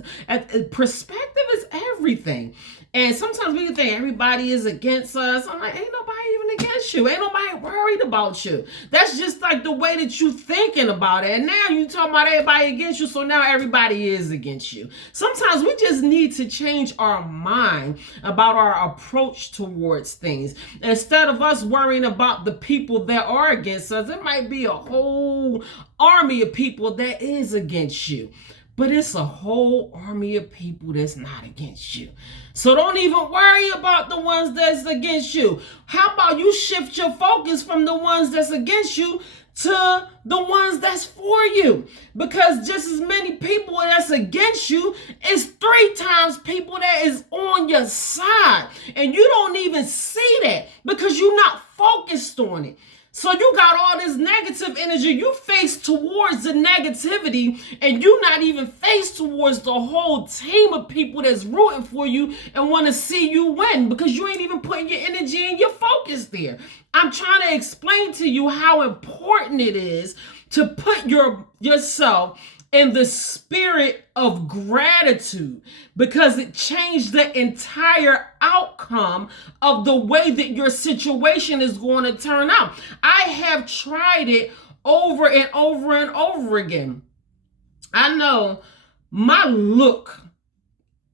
perspective is everything. And sometimes we think everybody is against us. I'm like, ain't nobody even against you. Ain't nobody worried about you. That's just like the way that you thinking about it. And now you talking about everybody against you, so now everybody is against you. Sometimes we just need to change our mind about our approach towards things. Instead of us worrying about the people that are against us, it might be a whole army of people that is against you. But it's a whole army of people that's not against you. So don't even worry about the ones that's against you. How about you shift your focus from the ones that's against you to the ones that's for you? Because just as many people that's against you is 3 times people that is on your side. And you don't even see that because you're not focused on it. So you got all this negative energy. You face towards the negativity, and you not even face towards the whole team of people that's rooting for you and want to see you win, because you ain't even putting your energy and your focus there. I'm trying to explain to you how important it is to put yourself in the spirit of gratitude, because it changed the entire outcome of the way that your situation is going to turn out. I have tried it over and over and over again. I know my look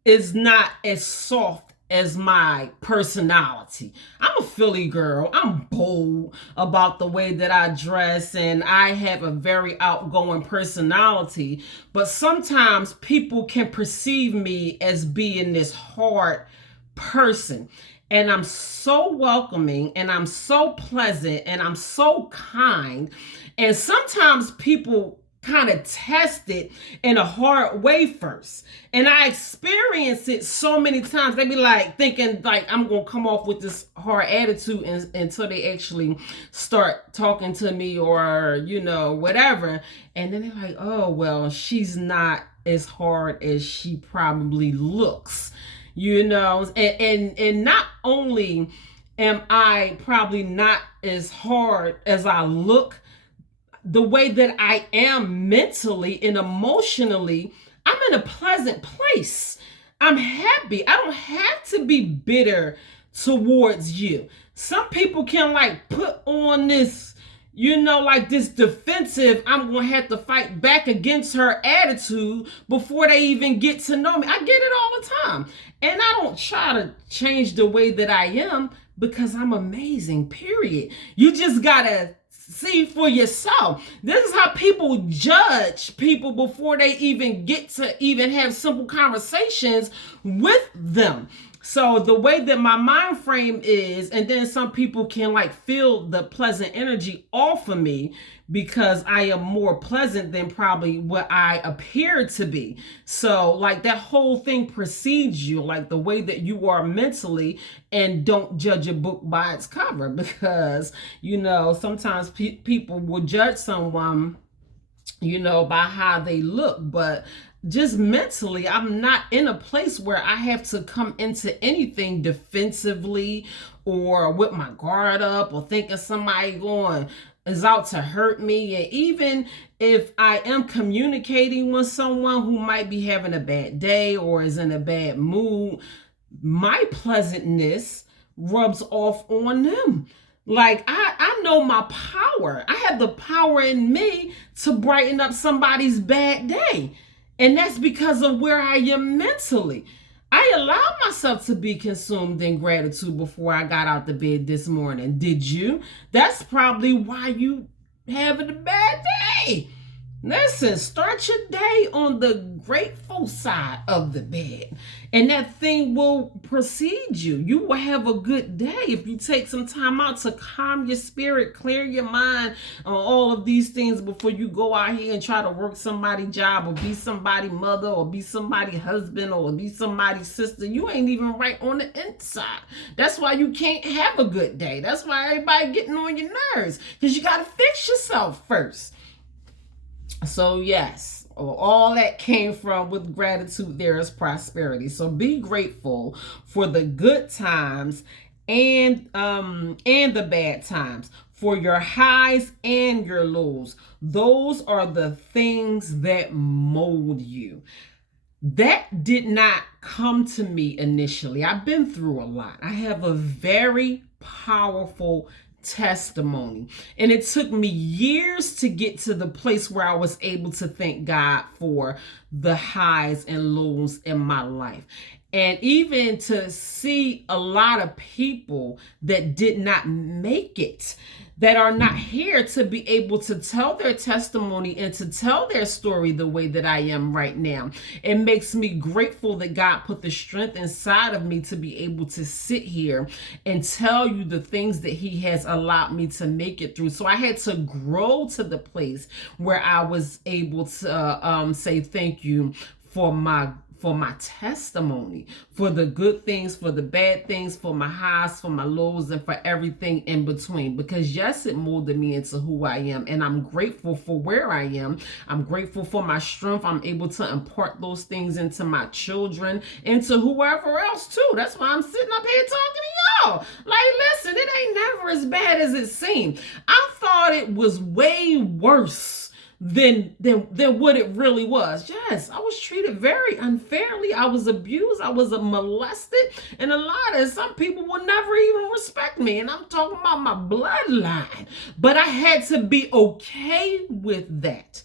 is not as soft as my personality. I'm a Philly girl. I'm bold about the way that I dress, and I have a very outgoing personality. But sometimes people can perceive me as being this hard person. And I'm so welcoming, and I'm so pleasant, and I'm so kind. And sometimes people kind of test it in a hard way first. And I experienced it so many times. They be like thinking like I'm going to come off with this hard attitude until they actually start talking to me or, whatever. And then they're like, oh, well, she's not as hard as she probably looks, and not only am I probably not as hard as I look, the way that I am mentally and emotionally, I'm in a pleasant place. I'm happy. I don't have to be bitter towards you. Some people can put on this, this defensive, I'm going to have to fight back against her attitude before they even get to know me. I get it all the time. And I don't try to change the way that I am, because I'm amazing, period. You just gotta see for yourself. This is how people judge people before they even get to even have simple conversations with them. So the way that my mind frame is, and then some people can like feel the pleasant energy off of me because I am more pleasant than probably what I appear to be. So like that whole thing precedes you, like the way that you are mentally, and don't judge a book by its cover, because sometimes people will judge someone by how they look, but just mentally, I'm not in a place where I have to come into anything defensively or with my guard up or thinking somebody is out to hurt me. And even if I am communicating with someone who might be having a bad day or is in a bad mood, my pleasantness rubs off on them. Like I know my power. I have the power in me to brighten up somebody's bad day. And that's because of where I am mentally. I allowed myself to be consumed in gratitude before I got out the bed this morning. Did you? That's probably why you having a bad day. Listen, start your day on the grateful side of the bed, and that thing will precede you. You will have a good day if you take some time out to calm your spirit, clear your mind on all of these things before you go out here and try to work somebody's job or be somebody's mother or be somebody's husband or be somebody's sister. You ain't even right on the inside. That's why you can't have a good day. That's why everybody getting on your nerves, because you got to fix yourself first. So yes, all that came from with gratitude, there is prosperity. So be grateful for the good times and the bad times, for your highs and your lows. Those are the things that mold you. That did not come to me initially. I've been through a lot. I have a very powerful testimony, and it took me years to get to the place where I was able to thank God for the highs and lows in my life. And even to see a lot of people that did not make it, that are not here to be able to tell their testimony and to tell their story the way that I am right now. It makes me grateful that God put the strength inside of me to be able to sit here and tell you the things that He has allowed me to make it through. So I had to grow to the place where I was able to say thank you for my testimony, for the good things, for the bad things, for my highs, for my lows, and for everything in between. Because yes, it molded me into who I am, and I'm grateful for where I am. I'm grateful for my strength. I'm able to impart those things into my children, into whoever else too. That's why I'm sitting up here talking to y'all. Like, listen, it ain't never as bad as it seemed. I thought it was way worse than what it really was. Yes, I was treated very unfairly. I was abused. I was molested. And some people will never even respect me. And I'm talking about my bloodline. But I had to be okay with that.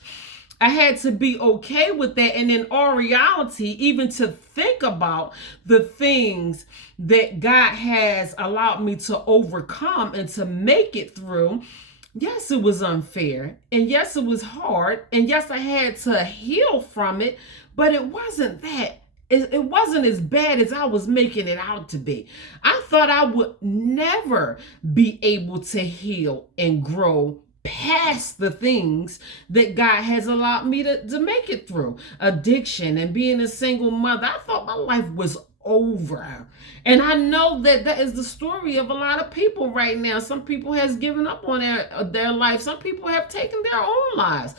I had to be okay with that. And in all reality, even to think about the things that God has allowed me to overcome and to make it through. Yes, it was unfair. And yes, it was hard. And yes, I had to heal from it. But it wasn't that. It wasn't as bad as I was making it out to be. I thought I would never be able to heal and grow past the things that God has allowed me to make it through. Addiction and being a single mother. I thought my life was over. And I know that is the story of a lot of people right now. Some people has given up on their life. Some people have taken their own lives.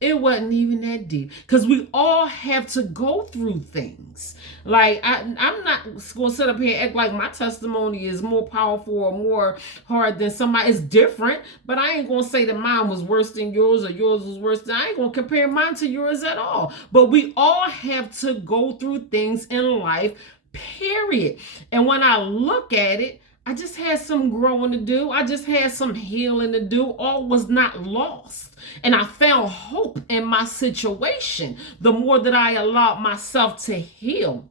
It wasn't even that deep, because we all have to go through things. Like I'm not going to sit up here and act like my testimony is more powerful or more hard than somebody. It's different, but I ain't going to say that mine was worse than yours or yours was worse than. I ain't going to compare mine to yours at all. But we all have to go through things in life, period. And when I look at it, I just had some growing to do. I just had some healing to do. All was not lost. And I found hope in my situation the more that I allowed myself to heal.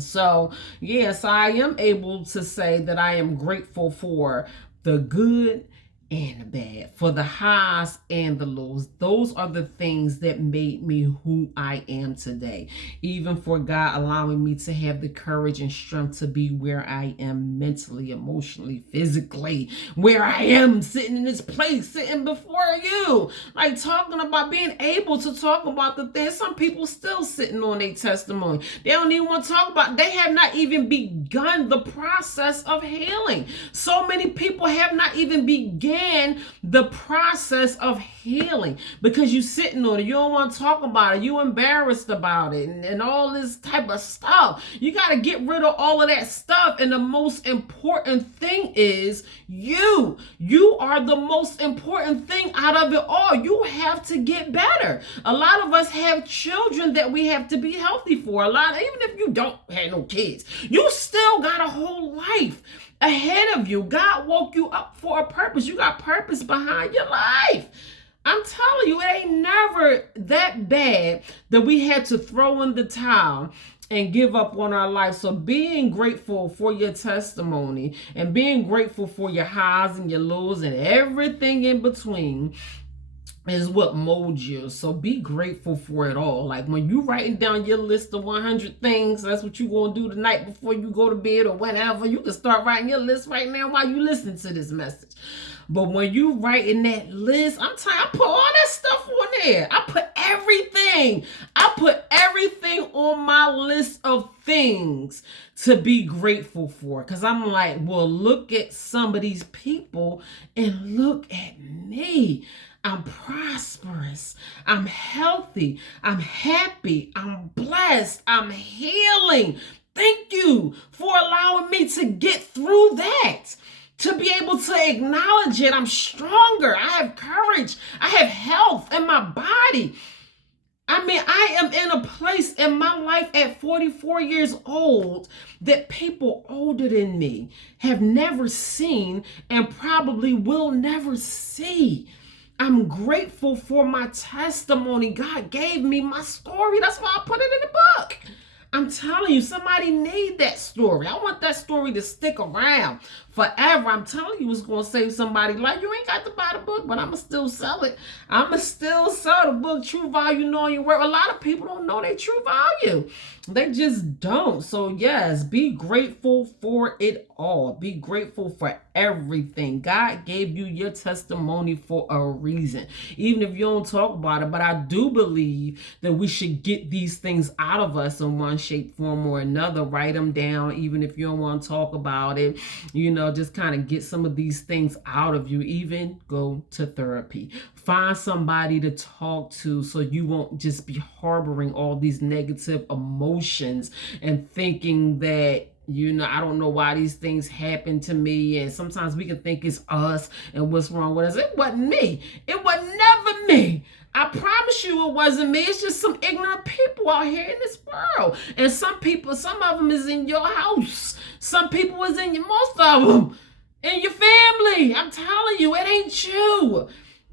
So, yes, I am able to say that I am grateful for the good and the bad, for the highs and the lows. Those are the things that made me who I am today. Even for God allowing me to have the courage and strength to be where I am mentally, emotionally, physically, where I am sitting in this place, sitting before you, like talking about being able to talk about the things. Some people still sitting on their testimony. They don't even want to talk about, they have not even begun the process of healing. So many people have not even began the process of healing because you sitting on it. You don't want to talk about it. You embarrassed about it and all this type of stuff. You got to get rid of all of that stuff. And the most important thing is you. You are the most important thing out of it all. You have to get better. A lot of us have children that we have to be healthy for. A lot, even if you don't have no kids, you still got a whole life ahead of you. God woke you up for a purpose. You got purpose behind your life. I'm telling you, it ain't never that bad that we had to throw in the towel and give up on our life. So being grateful for your testimony and being grateful for your highs and your lows and everything in between is what molds you. So be grateful for it all. Like when you writing down your list of 100 things, that's what you going to do the night before you go to bed or whatever. You can start writing your list right now while you listen to this message. But when you writing that list, I'm telling you, I put all that stuff on there. I put everything. I put everything on my list of things to be grateful for. Because I'm like, well, look at some of these people and look at me. I'm prosperous. I'm healthy. I'm happy. I'm blessed. I'm healing. Thank you for allowing me to get through that. To be able to acknowledge it. I'm stronger. I have courage. I have health in my body. I mean, I am in a place in my life at 44 years old that people older than me have never seen and probably will never see. I'm grateful for my testimony. God gave me my story. That's why I put it in the book. I'm telling you, somebody need that story. I want that story to stick around forever. I'm telling you, it's going to save somebody. Like, you ain't got to buy the book, but I'm going to still sell it. I'm going to still sell the book, True Value, Knowing Your Worth. A lot of people don't know their true value. They just don't. So, yes, be grateful for it all. Be grateful for everything. God gave you your testimony for a reason. Even if you don't talk about it. But I do believe that we should get these things out of us in one shape, form, or another. Write them down, even if you don't want to talk about it. You know, just kind of get some of these things out of you. Even go to therapy. Find somebody to talk to so you won't just be harboring all these negative emotions and thinking that, you know, I don't know why these things happen to me. And sometimes we can think it's us and what's wrong with us. It wasn't me. It was never me. I promise you it wasn't me. It's just some ignorant people out here in this world. And some people, some of them is in your house. Some people is in your, most of them, in your family. I'm telling you, it ain't you.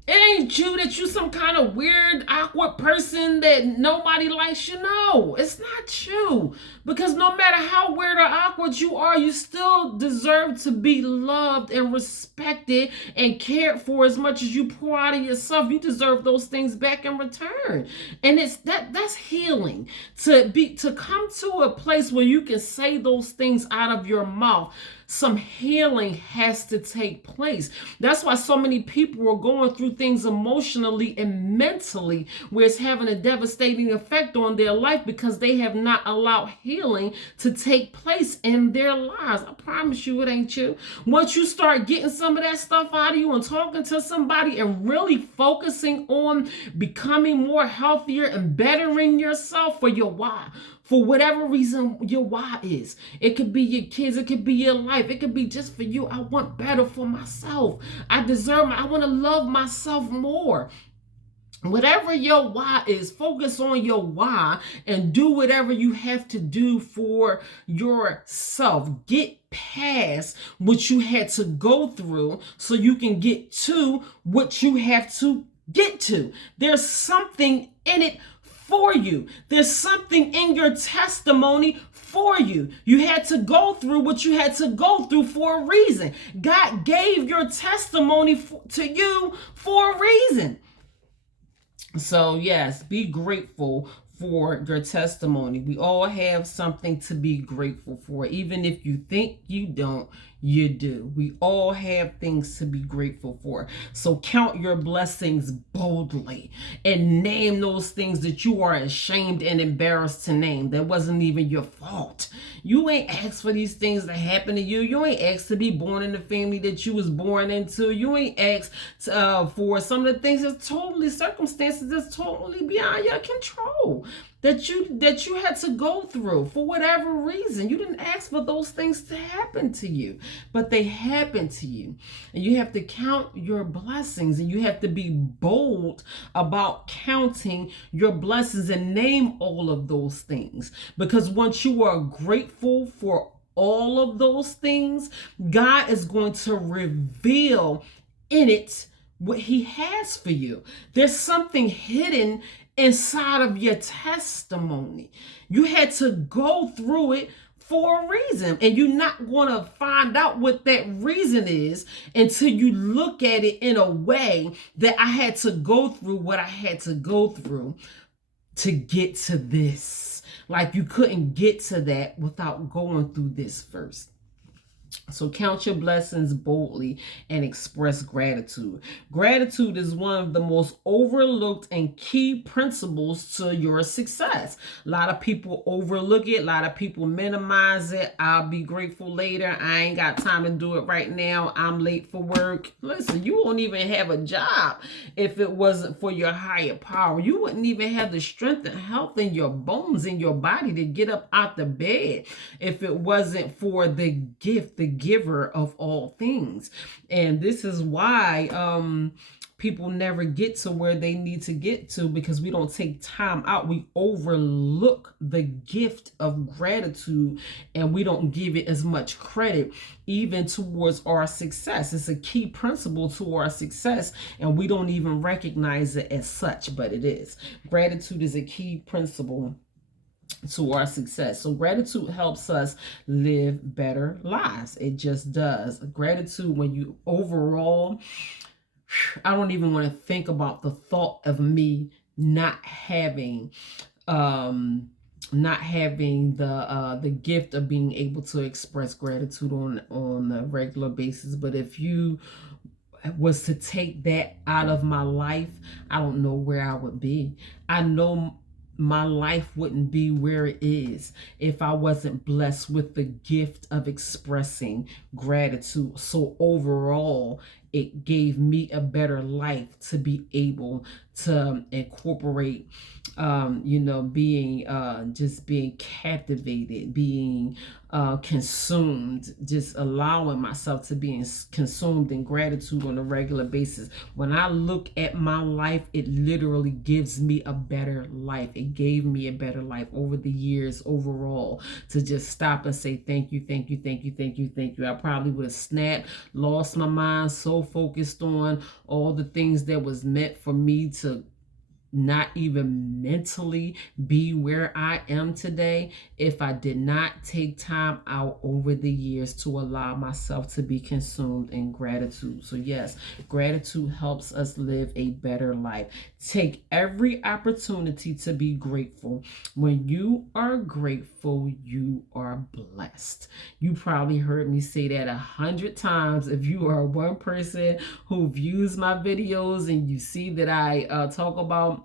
It ain't you that you some kind of weird, awkward person that nobody likes you. No, it's not you. Because no matter how weird or awkward you are, you still deserve to be loved and respected and cared for. As much as you pour out of yourself, you deserve those things back in return. And it's that's healing. To come to a place where you can say those things out of your mouth. Some healing has to take place. That's why so many people are going through things emotionally and mentally where it's having a devastating effect on their life because they have not allowed healing to take place in their lives. I promise you it ain't you. Once you start getting some of that stuff out of you and talking to somebody and really focusing on becoming more healthier and bettering yourself for your why. For whatever reason your why is. It could be your kids. It could be your life. It could be just for you. I want better for myself. I want to love myself more. Whatever your why is, focus on your why and do whatever you have to do for yourself. Get past what you had to go through so you can get to what you have to get to. There's something in it for you. There's something in your testimony for you. You had to go through what you had to go through for a reason. God gave your testimony to you for a reason. So, yes, be grateful for your testimony. We all have something to be grateful for. Even if you think you don't, you do. We all have things to be grateful for. So count your blessings boldly and name those things that you are ashamed and embarrassed to name. That wasn't even your fault. You ain't asked for these things to happen to you. You ain't asked to be born in the family that you was born into. You ain't asked for some of the things that's totally circumstances that's totally beyond your control. That you had to go through for whatever reason. You didn't ask for those things to happen to you, but they happened to you. And you have to count your blessings, and you have to be bold about counting your blessings and name all of those things. Because once you are grateful for all of those things, God is going to reveal in it what he has for you. There's something hidden inside of your testimony. You had to go through it for a reason, and you're not going to find out what that reason is until you look at it in a way that I had to go through what I had to go through to get to this. Like, you couldn't get to that without going through this first. So count your blessings boldly and express gratitude. Gratitude is one of the most overlooked and key principles to your success. A lot of people overlook it. A lot of people minimize it. I'll be grateful later. I ain't got time to do it right now. I'm late for work. Listen, you won't even have a job if it wasn't for your higher power. You wouldn't even have the strength and health in your bones in your body to get up out the bed if it wasn't for the gift, the giver of all things. And this is why people never get to where they need to get to, because we don't take time out. We overlook the gift of gratitude, and we don't give it as much credit even towards our success. It's a key principle to our success, and we don't even recognize it as such, but it is. Gratitude is a key principle to our success. So gratitude helps us live better lives. It just does. Gratitude, when you overall, I don't even want to think about the thought of me not having the gift of being able to express gratitude on a regular basis. But if you was to take that out of my life, I don't know where I would be. I know my life wouldn't be where it is if I wasn't blessed with the gift of expressing gratitude. So overall, it gave me a better life to be able to incorporate, being captivated, being consumed, just allowing myself to be consumed in gratitude on a regular basis. When I look at my life, it literally gives me a better life. It gave me a better life over the years overall, to just stop and say thank you, thank you, thank you, thank you, thank you. I probably would have snapped, lost my mind, so focused on all the things that was meant for me to not even mentally be where I am today if I did not take time out over the years to allow myself to be consumed in gratitude. So yes, gratitude helps us live a better life. Take every opportunity to be grateful. When you are grateful, you are blessed. You probably heard me say that 100 times. If you are one person who views my videos and you see that I talk about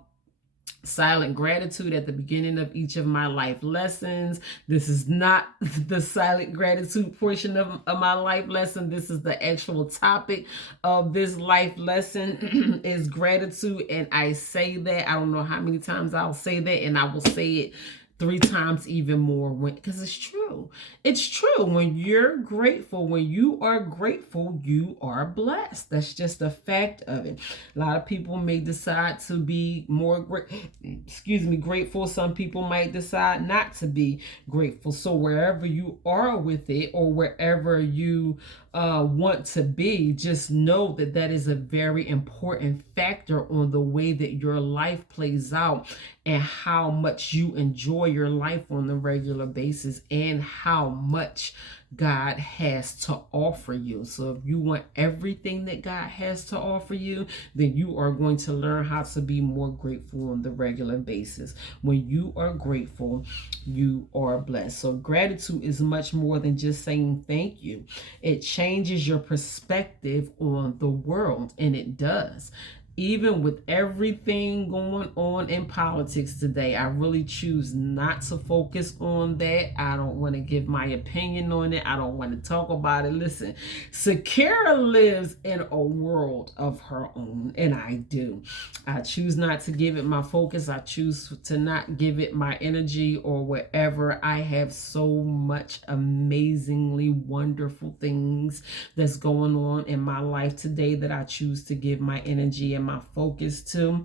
silent gratitude at the beginning of each of my life lessons. This is not the silent gratitude portion of my life lesson. This is the actual topic of this life lesson is gratitude. And I say that, I don't know how many times I'll say that, and I will say it 3 times even more, because it's true. It's true. When you're grateful, when you are grateful, you are blessed. That's just a fact of it. A lot of people may decide to be more grateful. Some people might decide not to be grateful. So wherever you are with it, or wherever you want to be, just know that that is a very important factor on the way that your life plays out and how much you enjoy your life on a regular basis and how much God has to offer you. So if you want everything that God has to offer you, then you are going to learn how to be more grateful on the regular basis. When you are grateful, you are blessed. So gratitude is much more than just saying thank you. It changes your perspective on the world, and it does. Even with everything going on in politics today, I really choose not to focus on that. I don't want to give my opinion on it. I don't want to talk about it. Listen, Sakara lives in a world of her own, and I do. I choose not to give it my focus. I choose to not give it my energy or whatever. I have so much amazingly wonderful things that's going on in my life today that I choose to give my energy and my focus to.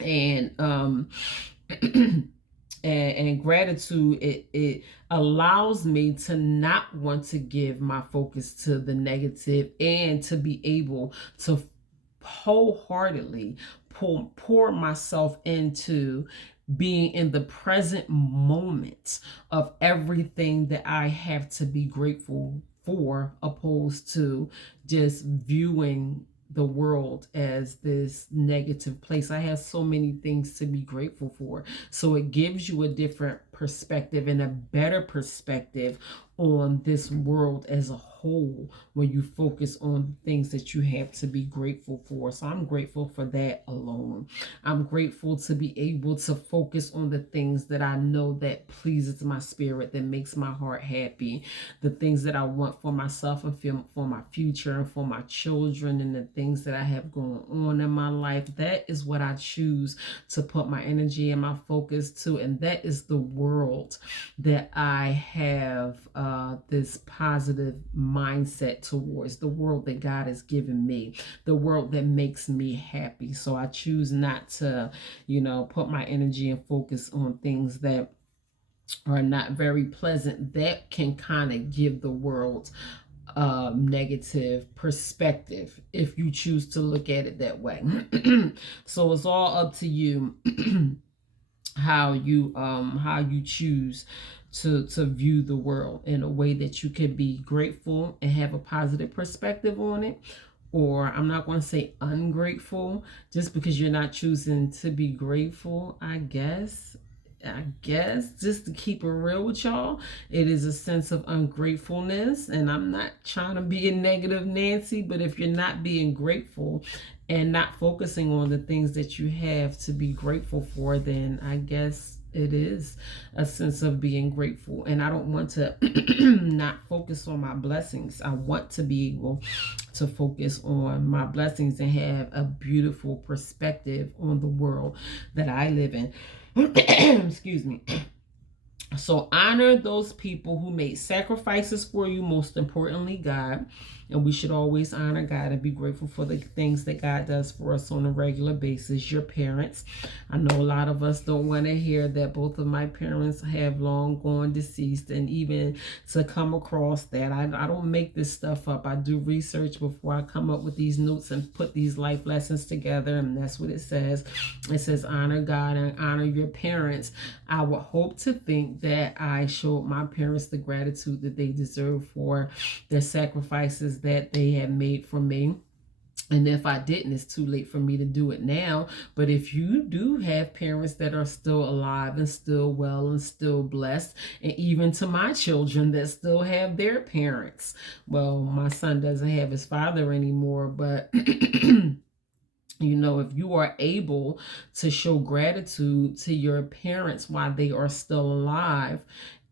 And and gratitude, it allows me to not want to give my focus to the negative and to be able to wholeheartedly pour myself into being in the present moment of everything that I have to be grateful for, opposed to just viewing the world as this negative place. I have so many things to be grateful for. So it gives you a different perspective and a better perspective on this world as a whole when you focus on things that you have to be grateful for. So I'm grateful for that alone. I'm grateful to be able to focus on the things that I know that pleases my spirit, that makes my heart happy, the things that I want for myself and for my future and for my children, and the things that I have going on in my life. That is what I choose to put my energy and my focus to, and that is the world that I have this positive mindset towards, the world that God has given me, the world that makes me happy. So I choose not to, put my energy and focus on things that are not very pleasant, that can kind of give the world negative perspective if you choose to look at it that way. So it's all up to you how you choose to view the world in a way that you can be grateful and have a positive perspective on it, or I'm not going to say ungrateful just because you're not choosing to be grateful. I guess just to keep it real with y'all, it is a sense of ungratefulness, and I'm not trying to be a negative Nancy, but if you're not being grateful and not focusing on the things that you have to be grateful for, then I guess it is a sense of being grateful. And I don't want to not focus on my blessings. I want to be able to focus on my blessings and have a beautiful perspective on the world that I live in. Excuse me. So honor those people who made sacrifices for you, most importantly, God. And we should always honor God and be grateful for the things that God does for us on a regular basis. Your parents. I know a lot of us don't want to hear that both of my parents have long gone deceased, and even to come across that. I don't make this stuff up. I do research before I come up with these notes and put these life lessons together, and that's what it says. It says honor God and honor your parents. I would hope to think that I showed my parents the gratitude that they deserve for their sacrifices that they have made for me. And if I didn't, it's too late for me to do it now. But if you do have parents that are still alive and still well and still blessed, and even to my children that still have their parents, well, my son doesn't have his father anymore, but if you are able to show gratitude to your parents while they are still alive,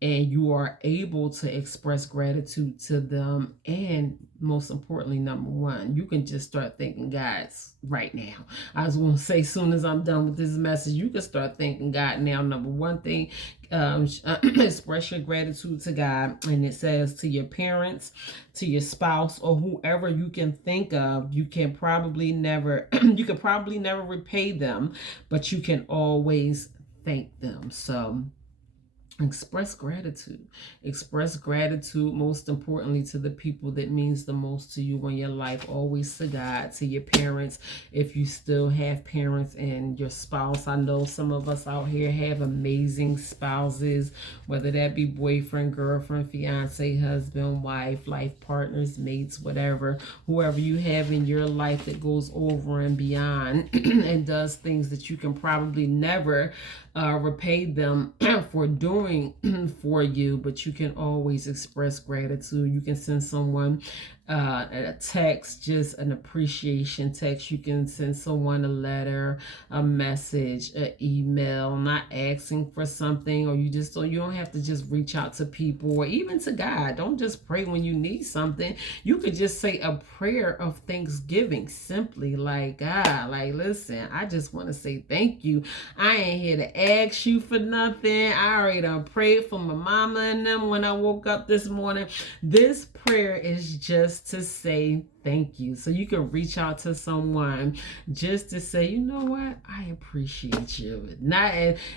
and you are able to express gratitude to them, and most importantly, number one, you can just start thanking God right now. I was going to say, as soon as I'm done with this message, you can start thanking God now. Number one thing, express your gratitude to God, and it says to your parents, to your spouse, or whoever you can think of. You can probably never repay them, but you can always thank them. So Express gratitude. Express gratitude, most importantly, to the people that means the most to you in your life. Always to God, to your parents, if you still have parents, and your spouse. I know some of us out here have amazing spouses, whether that be boyfriend, girlfriend, fiance, husband, wife, life partners, mates, whatever. Whoever you have in your life that goes over and beyond and does things that you can probably never repay them for doing for you, but you can always express gratitude. You can send someone a text, just an appreciation text. You can send someone a letter, a message, an email, not asking for something, or you don't have to just reach out to people or even to God. Don't just pray when you need something. You could just say a prayer of thanksgiving, simply like, God, like, listen, I just want to say thank you. I ain't here to ask you for nothing. I already done prayed for my mama and them when I woke up this morning. This prayer is just to say thank you. So you can reach out to someone just to say, you know what, I appreciate you. Not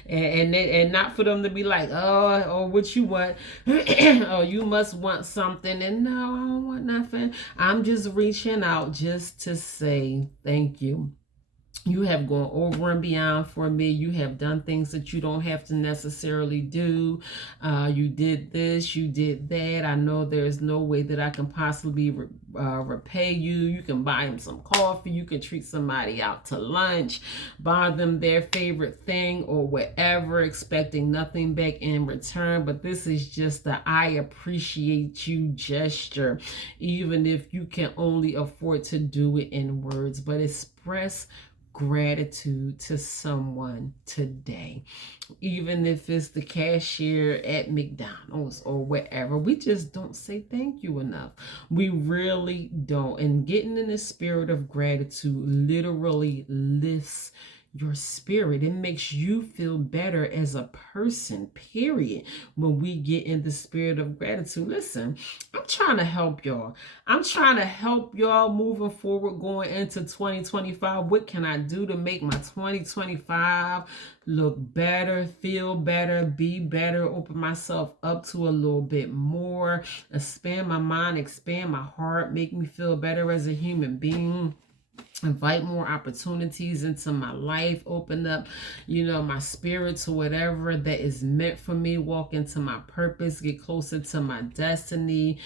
and not for them to be like, oh, or what you want, oh, you must want something. And no, I don't want nothing. I'm just reaching out just to say thank you. You have gone over and beyond for me. You have done things that you don't have to necessarily do. You did this, you did that. I know there's no way that I can possibly repay you. You can buy them some coffee. You can treat somebody out to lunch, buy them their favorite thing or whatever, expecting nothing back in return. But this is just the I appreciate you gesture, even if you can only afford to do it in words. But express gratitude to someone today, even if it's the cashier at McDonald's or wherever. We just don't say thank you enough. We really don't. And getting in the spirit of gratitude literally lifts your spirit. It makes you feel better as a person, period. When we get in the spirit of gratitude. Listen, I'm trying to help y'all. I'm trying to help y'all moving forward, going into 2025. What can I do to make my 2025 look better, feel better, be better, open myself up to a little bit more, expand my mind, expand my heart, make me feel better as a human being, invite more opportunities into my life, open up, my spirit to whatever that is meant for me, walk into my purpose, get closer to my destiny,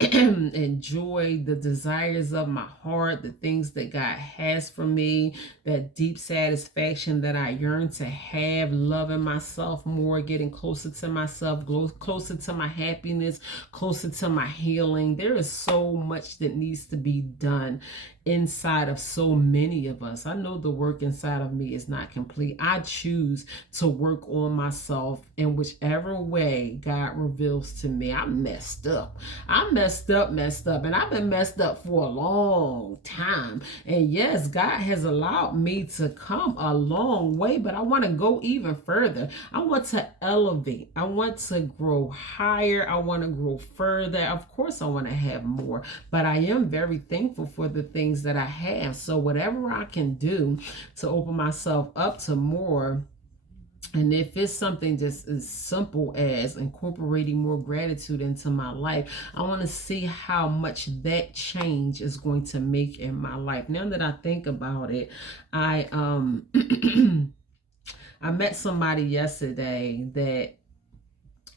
enjoy the desires of my heart, the things that God has for me, that deep satisfaction that I yearn to have, loving myself more, getting closer to myself, closer to my happiness, closer to my healing. There is so much that needs to be done inside of so many of us. I know the work inside of me is not complete. I choose to work on myself in whichever way God reveals to me. I'm messed up. I'm messed up. And I've been messed up for a long time. And yes, God has allowed me to come a long way, but I want to go even further. I want to elevate. I want to grow higher. I want to grow further. Of course, I want to have more, but I am very thankful for the things that I have. So whatever I can do to open myself up to more, and if it's something just as simple as incorporating more gratitude into my life, I want to see how much that change is going to make in my life. Now that I think about it, I I met somebody yesterday that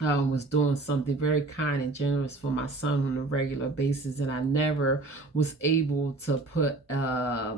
was doing something very kind and generous for my son on a regular basis, and I never was able to put a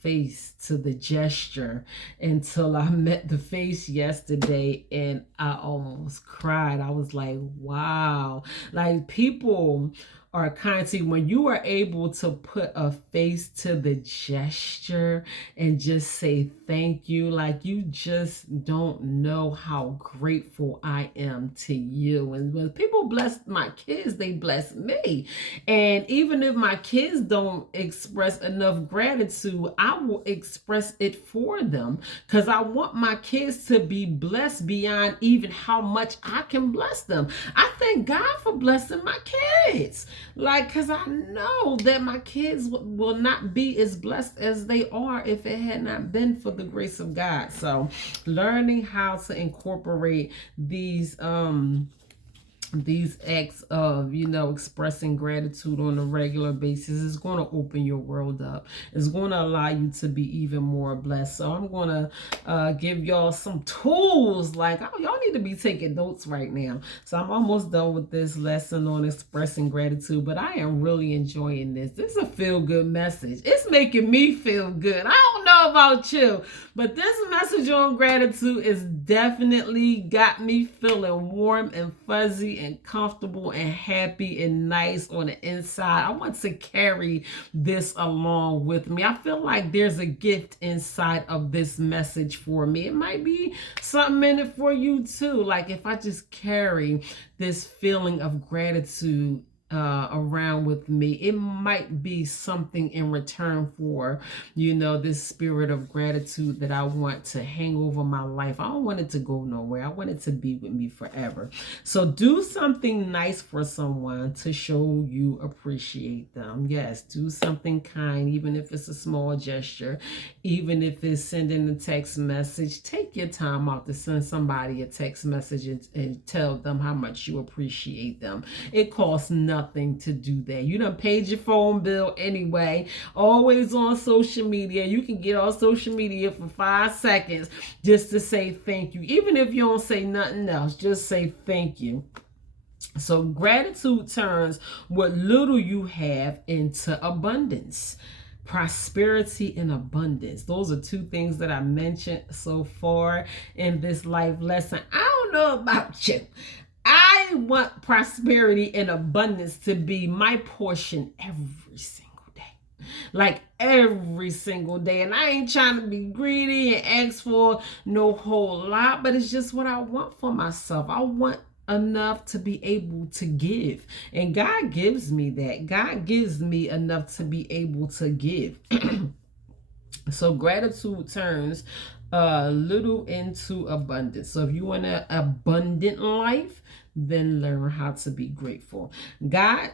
face to the gesture until I met the face yesterday, and I almost cried. I was like, wow, like people are kind to you when you are able to put a face to the gesture and just say thank you. Like, you just don't know how grateful I am to you. And when people bless my kids, they bless me. And even if my kids don't express enough gratitude, I will express it for them, because I want my kids to be blessed beyond even how much I can bless them. I thank God for blessing my kids. Like, because I know that my kids will not be as blessed as they are if it had not been for the grace of God. So learning how to incorporate these acts of, expressing gratitude on a regular basis is going to open your world up. It's going to allow you to be even more blessed. So I'm going to give y'all some tools. Like, oh, y'all need to be taking notes right now. So I'm almost done with this lesson on expressing gratitude, but I am really enjoying this. This is a feel-good message. It's making me feel good. I don't know about you, but this message on gratitude is definitely got me feeling warm and fuzzy and comfortable and happy and nice on the inside. I want to carry this along with me. I feel like there's a gift inside of this message for me. It might be something in it for you too. Like if I just carry this feeling of gratitude around with me, it might be something in return for, this spirit of gratitude that I want to hang over my life. I don't want it to go nowhere. I want it to be with me forever. So do something nice for someone to show you appreciate them. Yes, do something kind, even if it's a small gesture, even if it's sending a text message. Take your time out to send somebody a text message and tell them how much you appreciate them. It costs nothing to do that. You done paid your phone bill anyway. Always on social media. You can get on social media for 5 seconds just to say thank you. Even if you don't say nothing else, just say thank you. So gratitude turns what little you have into abundance. Prosperity and abundance. Those are 2 things that I mentioned so far in this life lesson. I don't know about you. I want prosperity and abundance to be my portion every single day. Like every single day. And I ain't trying to be greedy and ask for no whole lot, but it's just what I want for myself. I want enough to be able to give. And God gives me that. God gives me enough to be able to give. So gratitude turns little into abundance. So if you want an abundant life, then learn how to be grateful. God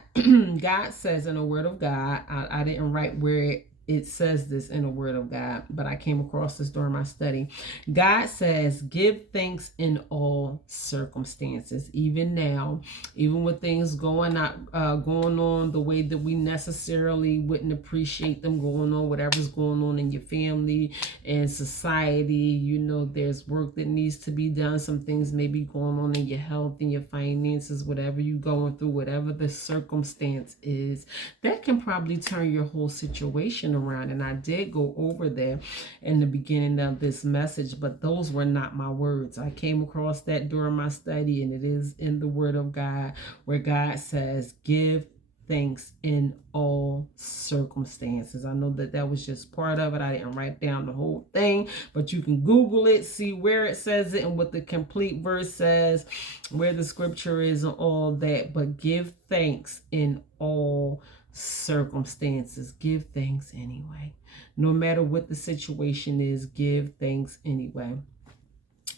says in the Word of God, I didn't write where it says this in the Word of God, but I came across this during my study. God says, give thanks in all circumstances, even now, even with things going on the way that we necessarily wouldn't appreciate them going on, whatever's going on in your family and society. There's work that needs to be done. Some things may be going on in your health and your finances, whatever you're going through, whatever the circumstance is, that can probably turn your whole situation around. And I did go over there in the beginning of this message, but those were not my words. I came across that during my study, and it is in the Word of God where God says, give thanks in all circumstances. I know that was just part of it. I didn't write down the whole thing, but you can Google it, see where it says it and what the complete verse says, where the scripture is and all that. But give thanks in all circumstances. Give thanks anyway. No matter what the situation is, give thanks anyway.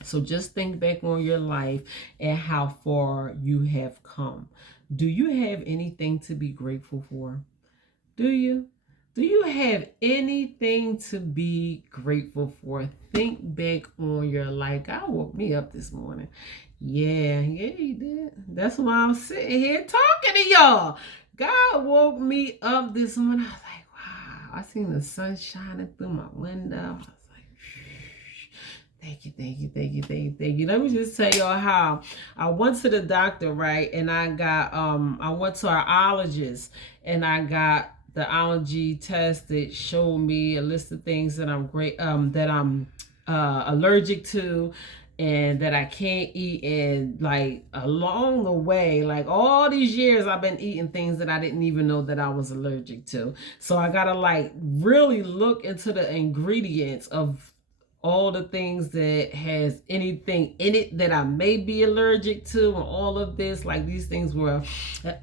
So just think back on your life and how far you have come. Do you have anything to be grateful for? Do you? Do you have anything to be grateful for? Think back on your life. God woke me up this morning. Yeah, he did. That's why I'm sitting here talking to y'all. God woke me up this morning. I was like, wow. I seen the sun shining through my window. I was like, thank you, thank you, thank you, thank you, thank you. Let me just tell y'all how I went to the doctor, right? And I got I went to our allergist, and I got the allergy test that showed me a list of things that I'm allergic to and that I can't eat. And like along the way, like all these years, I've been eating things that I didn't even know that I was allergic to. So I gotta like really look into the ingredients of all the things that has anything in it that I may be allergic to, and all of this, like these things were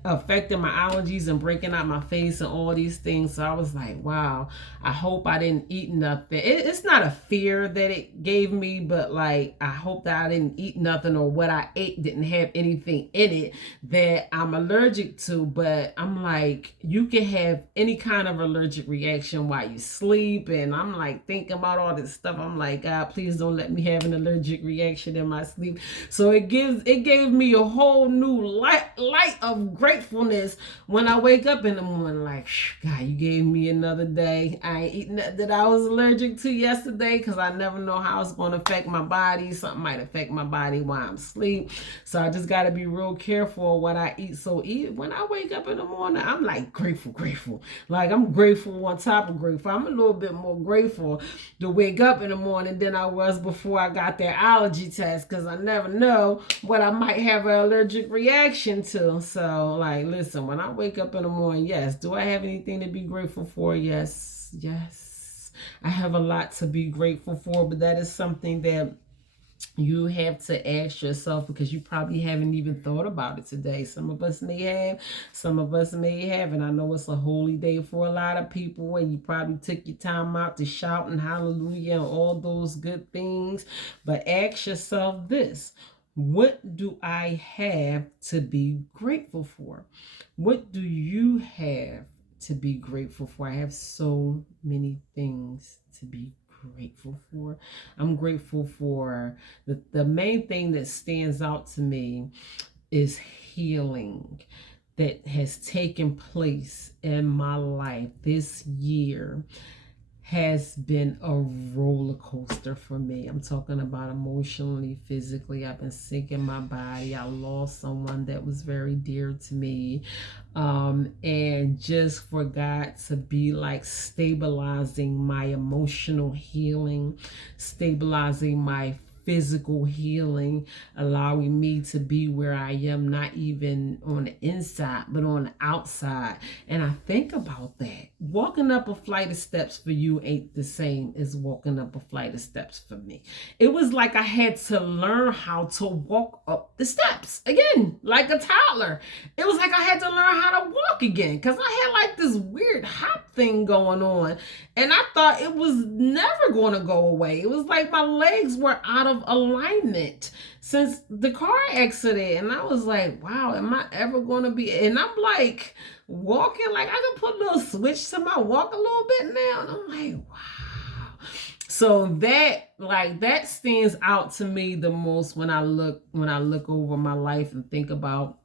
affecting my allergies and breaking out my face and all these things. So I was like, wow, I hope I didn't eat nothing. It's not a fear that it gave me, but like, I hope that I didn't eat nothing, or what I ate didn't have anything in it that I'm allergic to. But I'm like, you can have any kind of allergic reaction while you sleep. And I'm like thinking about all this stuff. I'm like, God, please don't let me have an allergic reaction in my sleep. So it gave me a whole new light of gratefulness when I wake up in the morning. Like, God, you gave me another day. I ain't eating that I was allergic to yesterday, because I never know how it's going to affect my body. Something might affect my body while I'm asleep. So I just got to be real careful what I eat. So when I wake up in the morning, I'm like grateful. Like, I'm grateful on top of grateful. I'm a little bit more grateful to wake up in the morning than I was before I got that allergy test, because I never know what I might have an allergic reaction to. So, like, listen, when I wake up in the morning, yes, do I have anything to be grateful for? Yes. I have a lot to be grateful for, but that is something that you have to ask yourself, because you probably haven't even thought about it today. Some of us may have, some of us may haven't. I know it's a holy day for a lot of people, and you probably took your time out to shout and hallelujah and all those good things. But ask yourself this: what do I have to be grateful for? What do you have to be grateful for? I have so many things to be grateful for. I'm grateful for the main thing that stands out to me is healing that has taken place in my life this year. Has been a roller coaster for me. I'm talking about emotionally, physically. I've been sick in my body. I lost someone that was very dear to me. And just for God to be like stabilizing my emotional healing, stabilizing my physical healing, allowing me to be where I am, not even on the inside, but on the outside. And I think about that. Walking up a flight of steps for you ain't the same as walking up a flight of steps for me. It was like I had to learn how to walk up the steps again, like a toddler. It was like I had to learn how to walk again, because I had like this weird hop thing going on, and I thought it was never going to go away. It was like my legs were out of alignment since the car accident. And I was like, wow, am I ever going to be? And I'm like walking, like I can put a little switch to my walk a little bit now. And I'm like, wow. So that stands out to me the most when I look over my life and think about,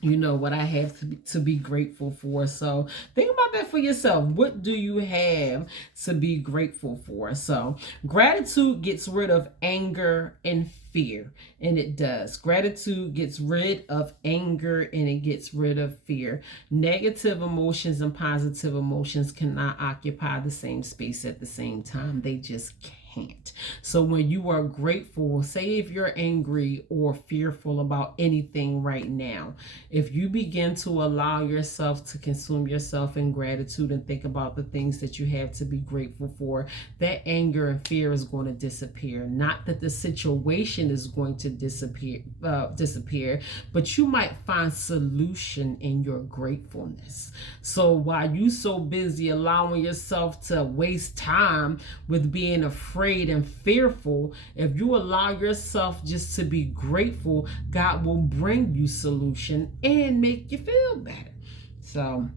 you know, what I have to be grateful for. So think about that for yourself. What do you have to be grateful for? So gratitude gets rid of anger and fear, and it does. Gratitude gets rid of anger and it gets rid of fear. Negative emotions and positive emotions cannot occupy the same space at the same time. They just can't. So when you are grateful, say if you're angry or fearful about anything right now, if you begin to allow yourself to consume yourself in gratitude and think about the things that you have to be grateful for, that anger and fear is going to disappear. Not that the situation is going to disappear, but you might find solution in your gratefulness. So while you so busy allowing yourself to waste time with being afraid and fearful, if you allow yourself just to be grateful, God will bring you solution and make you feel better. So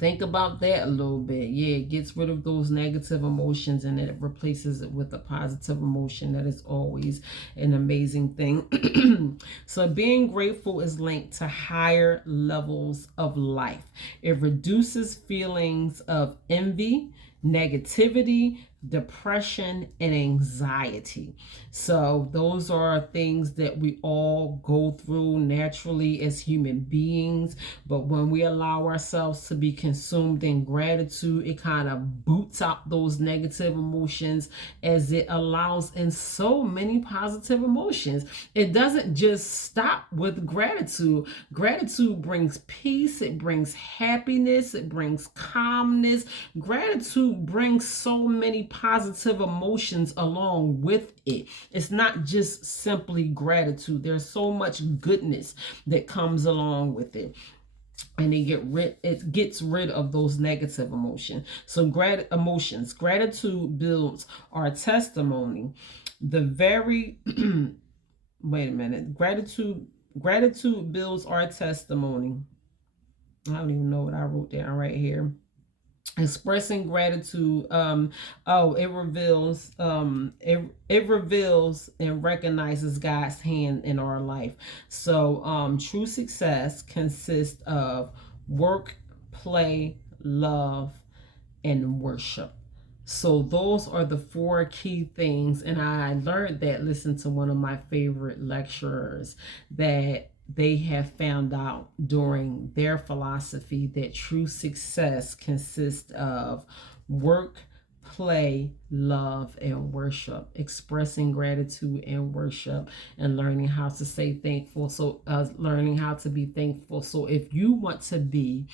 think about that a little bit. Yeah, it gets rid of those negative emotions and it replaces it with a positive emotion. That is always an amazing thing. So being grateful is linked to higher levels of life. It reduces feelings of envy, negativity, depression, and anxiety. So those are things that we all go through naturally as human beings. But when we allow ourselves to be consumed in gratitude, it kind of boots out those negative emotions, as it allows in so many positive emotions. It doesn't just stop with gratitude. Gratitude brings peace, it brings happiness, it brings calmness. Gratitude brings so many positive emotions along with it. It's not just simply gratitude. There's so much goodness that comes along with it, and it gets rid of those negative emotions. So gratitude builds our testimony. The very wait a minute. Gratitude builds our testimony. I don't even know what I wrote down right here. Expressing gratitude, it reveals and recognizes God's hand in our life. So true success consists of work, play, love, and worship. So those are the four key things, and I learned that, listen to one of my favorite lecturers, that they have found out during their philosophy that true success consists of work, play, love, and worship. Expressing gratitude and worship, and learning how to say thankful. So learning how to be thankful. So if you want to be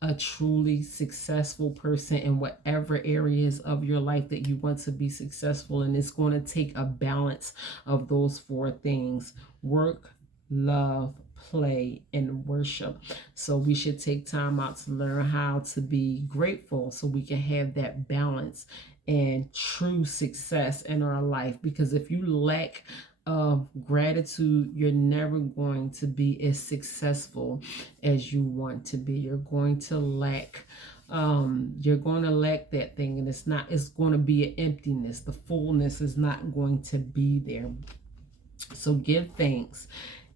a truly successful person in whatever areas of your life that you want to be successful, and it's going to take a balance of those four things: work, love, play, and worship. So we should take time out to learn how to be grateful so we can have that balance and true success in our life. Because if you lack of gratitude, you're never going to be as successful as you want to be. You're going to lack that thing, and it's going to be an emptiness. The fullness is not going to be there. So give thanks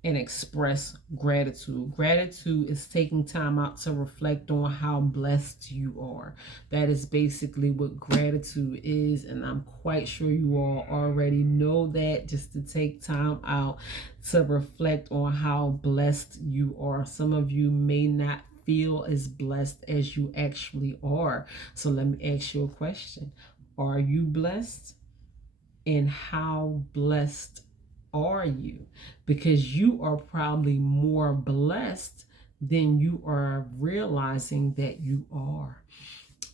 and express gratitude. Gratitude is taking time out to reflect on how blessed you are. That is basically what gratitude is, and I'm quite sure you all already know that. Just to take time out to reflect on how blessed you are. Some of you may not feel as blessed as you actually are. So let me ask you a question. Are you blessed? And how blessed are you? Because you are probably more blessed than you are realizing that you are.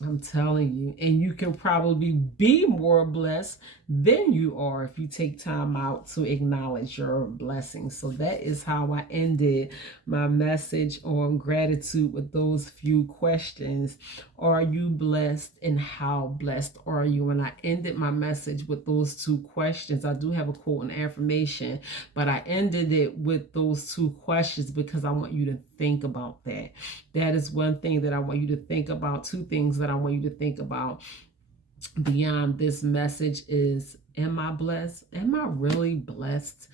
I'm telling you. And you can probably be more blessed than you are if you take time out to acknowledge your blessings. So that is how I ended my message on gratitude with those few questions. Are you blessed, and how blessed are you? And I ended my message with those two questions. I do have a quote and affirmation, but I ended it with those two questions because I want you to think about that. That is one thing that I want you to think about. Two things that I want you to think about beyond this message is, am I blessed? Am I really blessed?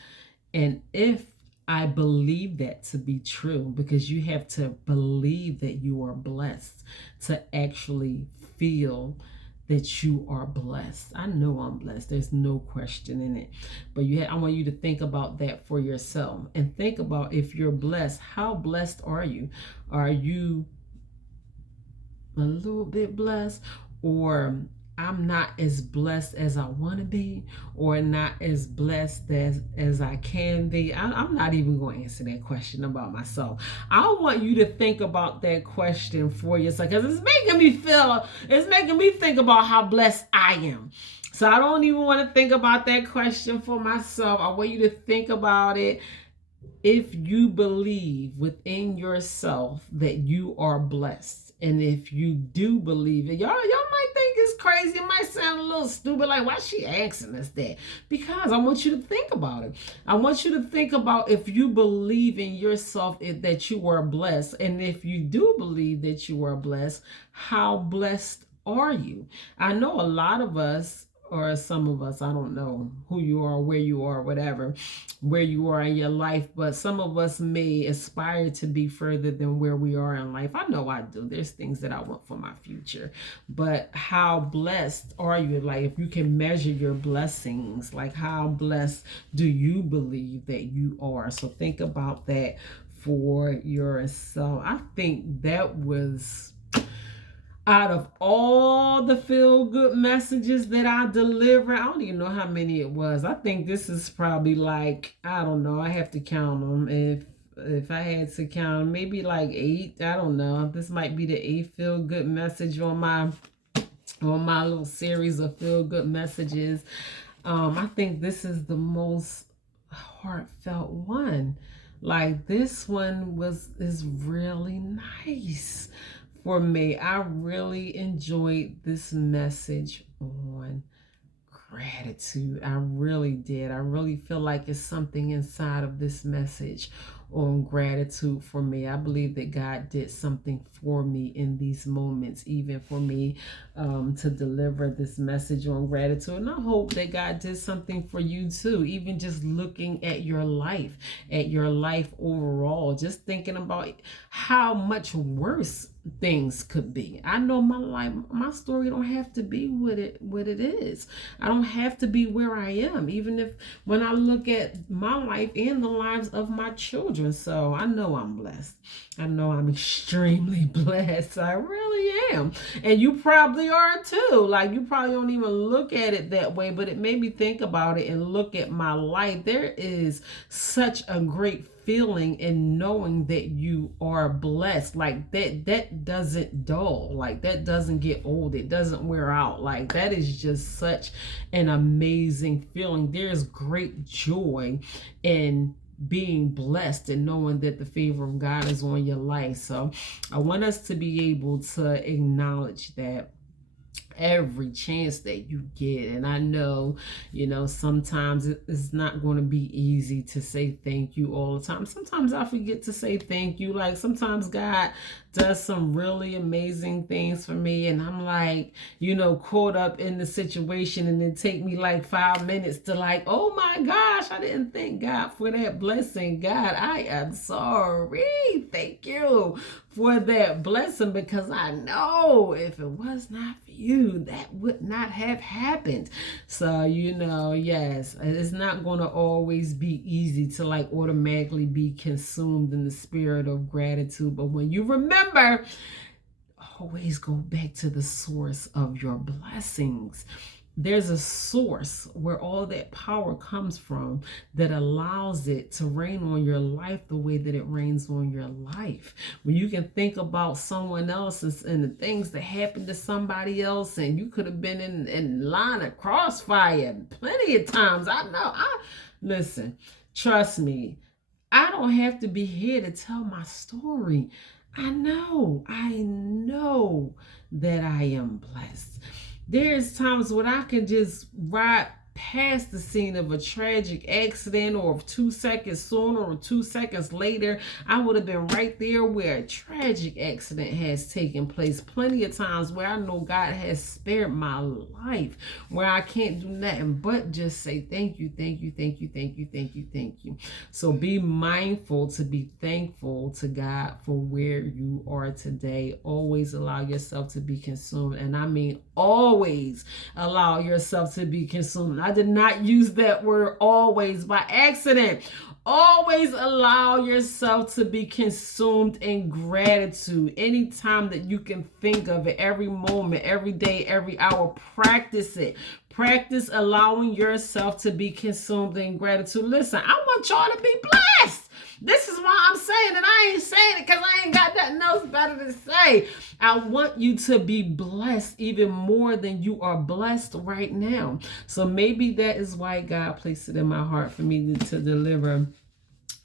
And if I believe that to be true, because you have to believe that you are blessed to actually feel that you are blessed. I know I'm blessed. There's no question in it. But I want you to think about that for yourself, and think about, if you're blessed, how blessed are you? Are you a little bit blessed, or I'm not as blessed as I want to be, or not as blessed as I can be? I'm not even going to answer that question about myself. I want you to think about that question for yourself, because it's making me think about how blessed I am. So I don't even want to think about that question for myself. I want you to think about it. If you believe within yourself that you are blessed, and if you do believe it, y'all might think it's crazy. It might sound a little stupid, like, why is she asking us that? Because I want you to think about it. I want you to think about, if you believe in yourself that you are blessed, and if you do believe that you are blessed, how blessed are you? I know a lot of us, or some of us, I don't know who you are, where you are, whatever, where you are in your life, but some of us may aspire to be further than where we are in life. I know I do. There's things that I want for my future, but how blessed are you? Like, if you can measure your blessings, like, how blessed do you believe that you are? So think about that for yourself. I think that was, out of all the feel-good messages that I deliver, I don't even know how many it was. I think this is probably like, I don't know, I have to count them. If I had to count, maybe like 8. I don't know. This might be the 8th feel-good message on my on my little series of feel good messages. I think this is the most heartfelt one. Like this one is really nice for me. I really enjoyed this message on gratitude. I really did. I really feel like it's something inside of this message on gratitude for me. I believe that God did something for me in these moments, even for me to deliver this message on gratitude. And I hope that God did something for you too, even just looking at your life overall, just thinking about how much worse things could be. I know my life, my story don't have to be what it is. I don't have to be where I am, even if when I look at my life and the lives of my children. So I know I'm blessed. I know I'm extremely blessed. I really am. And you probably are too. Like you probably don't even look at it that way, but it made me think about it and look at my life. There is such a great feeling in knowing that you are blessed. Like that doesn't dull. Like that doesn't get old. It doesn't wear out. Like that is just such an amazing feeling. There's great joy in being blessed and knowing that the favor of God is on your life. So I want us to be able to acknowledge that every chance that you get. And I know, sometimes it's not going to be easy to say thank you all the time. Sometimes I forget to say thank you. Like sometimes God does some really amazing things for me, and I'm like, caught up in the situation, and it take me like 5 minutes to like, oh my gosh, I didn't thank God for that blessing. God, I am sorry. Thank you for that blessing, because I know if it was not for you, that would not have happened. So, yes, it's not going to always be easy to like automatically be consumed in the spirit of gratitude. But when you remember, always go back to the source of your blessings. There's a source where all that power comes from that allows it to rain on your life the way that it rains on your life. When you can think about someone else's and the things that happened to somebody else, and you could have been in line of crossfire plenty of times. Listen, trust me, I don't have to be here to tell my story. I know that I am blessed. There's times when I can just ride past the scene of a tragic accident, or 2 seconds sooner or 2 seconds later, I would have been right there where a tragic accident has taken place. Plenty of times where I know God has spared my life, where I can't do nothing but just say thank you, thank you, thank you, thank you, thank you, thank you. So be mindful to be thankful to God for where you are today. Always allow yourself to be consumed, and I mean always allow yourself to be consumed. I did not use that word always by accident. Always allow yourself to be consumed in gratitude. Anytime that you can think of it, every moment, every day, every hour, practice it. Practice allowing yourself to be consumed in gratitude. Listen, I want y'all to be blessed. This is why I'm saying it. I ain't saying it because I ain't got nothing else better to say. I want you to be blessed even more than you are blessed right now. So maybe that is why God placed it in my heart for me to deliver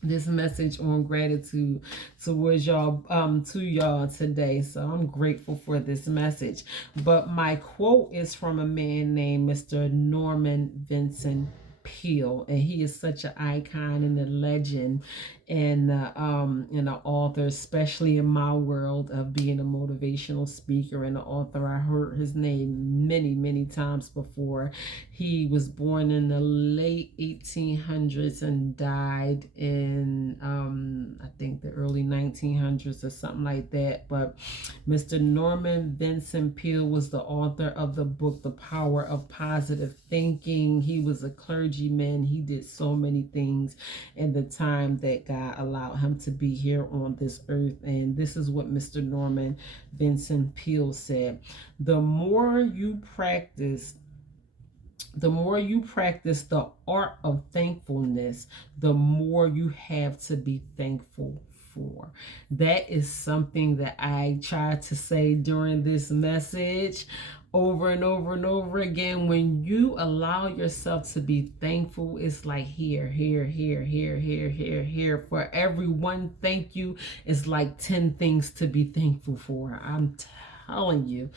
this message on gratitude towards y'all, to y'all today. So I'm grateful for this message. But my quote is from a man named Mr. Norman Vincent Peale, and he is such an icon and a legend and an author, especially in my world of being a motivational speaker and an author. I heard his name many times before. He was born in the late 1800s and died in I think the early 1900s or something like that. But Mr. Norman Vincent Peale was the author of the book The Power of Positive Thinking. He was a clergyman. He did so many things in the time that God allowed him to be here on this earth. And this is what Mr. Norman Vincent Peale said: the more you practice the art of thankfulness, the more you have to be thankful for. That is something that I tried to say during this message. over and over and over again. When you allow yourself to be thankful, it's like here, here, here, here, here, here, here. For every one thank you, it's like 10 things to be thankful for. I'm telling you,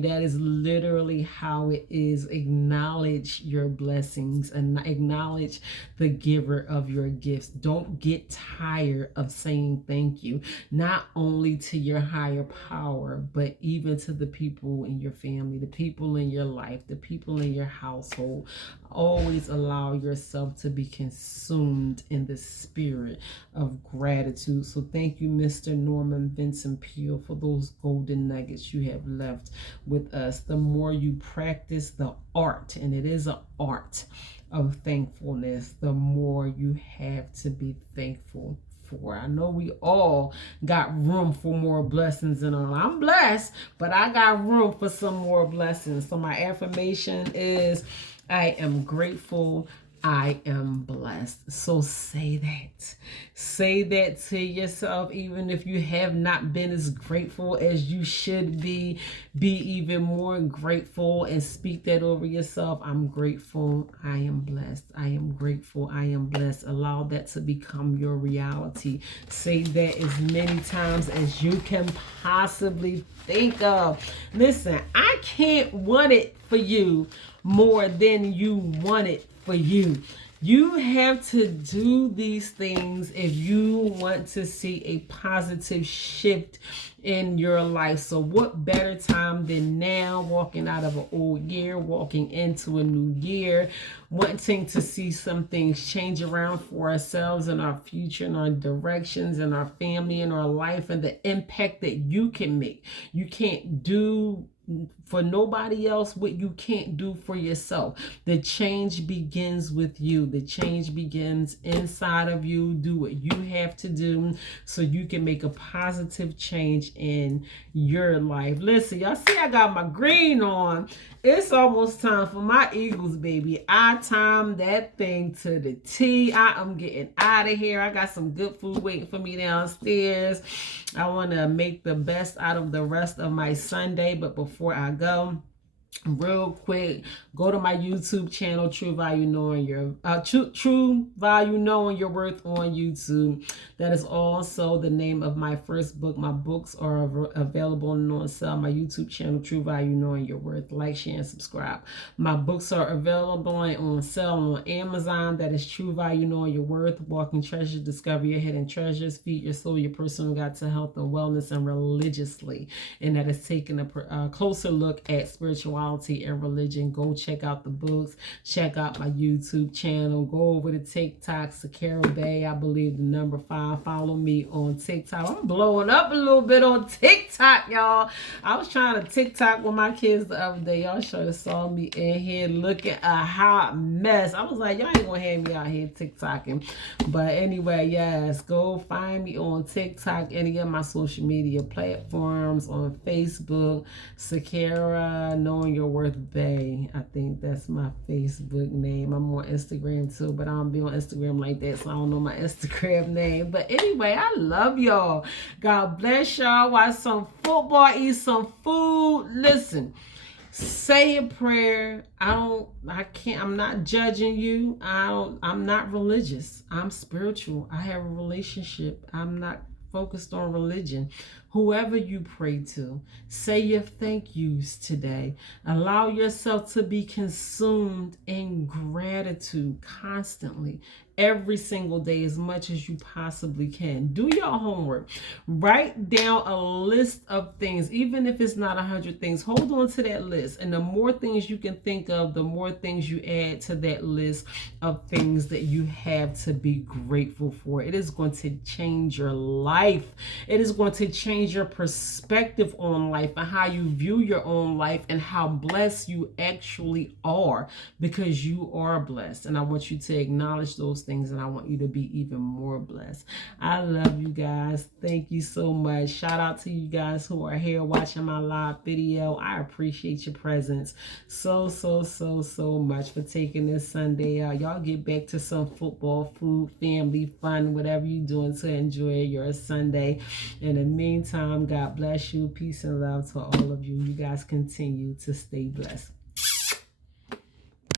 that is literally how it is. Acknowledge your blessings and acknowledge the giver of your gifts. Don't get tired of saying thank you, not only to your higher power, but even to the people in your family, the people in your life, the people in your household. Always allow yourself to be consumed in the spirit of gratitude. So thank you, Mr. Norman Vincent Peale, for those golden nuggets you have left with us. The more you practice the art, and it is an art of thankfulness, the more you have to be thankful for. I know we all got room for more blessings in our life. I'm blessed, but I got room for some more blessings. So my affirmation is, I am grateful. I am blessed. So say that. Say that to yourself, even if you have not been as grateful as you should be. Be even more grateful and speak that over yourself. I'm grateful. I am blessed. I am grateful. I am blessed. Allow that to become your reality. Say that as many times as you can possibly think of. Listen, I can't want it for you more than you want it for you. You have to do these things if you want to see a positive shift in your life. So what better time than now, walking out of an old year, walking into a new year, wanting to see some things change around for ourselves and our future and our directions and our family and our life and the impact that you can make. You can't do for nobody else what you can't do for yourself. The change begins with you. The change begins inside of you. Do what you have to do so you can make a positive change in your life. Listen, y'all see I got my green on. It's almost time for my Eagles, baby. I timed that thing to the T. I am getting out of here. I got some good food waiting for me downstairs. I want to make the best out of the rest of my Sunday, but before I go, real quick, go to my YouTube channel, True Value Knowing Your True Value Knowing Your Worth on YouTube. That is also the name of my first book. My books are available on sale. My YouTube channel, True Value Knowing Your Worth. Like, share, and subscribe. My books are available on sale on Amazon. That is True Value Knowing Your Worth, Walking Treasures, Discover Your Hidden Treasures, Feed Your Soul, Your Personal Guide to Health and Wellness, and Religiously. And that is taking a closer look at spirituality and religion. Go check out the books, check out my YouTube channel, go over to TikTok, Sakara Bay, I believe the number 5. Follow me on TikTok. I'm blowing up a little bit on TikTok, y'all. I was trying to TikTok with my kids the other day. Y'all should have saw me in here looking a hot mess. I was like, y'all ain't gonna have me out here TikToking. But anyway, yes, go find me on TikTok, any of my social media platforms, on Facebook, Sakara Knowing Your Worth Bay. I think that's my Facebook name. I'm on Instagram too, but I don't be on Instagram like that, so I don't know my Instagram name. But anyway, I love y'all. God bless y'all. Watch some football, eat some food. Listen, say a prayer. I'm not judging you. I'm not religious. I'm spiritual. I have a relationship. I'm not focused on religion. Whoever you pray to, say your thank yous today. Allow yourself to be consumed in gratitude constantly, every single day, as much as you possibly can. Do your homework. Write down a list of things, even if it's not 100 things. Hold on to that list. And the more things you can think of, the more things you add to that list of things that you have to be grateful for. It is going to change your life. It is going to change your perspective on life and how you view your own life and how blessed you actually are, because you are blessed. And I want you to acknowledge those things, and I want you to be even more blessed. I love you guys. Thank you so much. Shout out to you guys who are here watching my live video. I appreciate your presence so much for taking this Sunday out. Y'all get back to some football, food, family, fun, whatever you're doing to enjoy your Sunday. In the meantime, anytime. God bless you. Peace and love to all of you. You guys continue to stay blessed.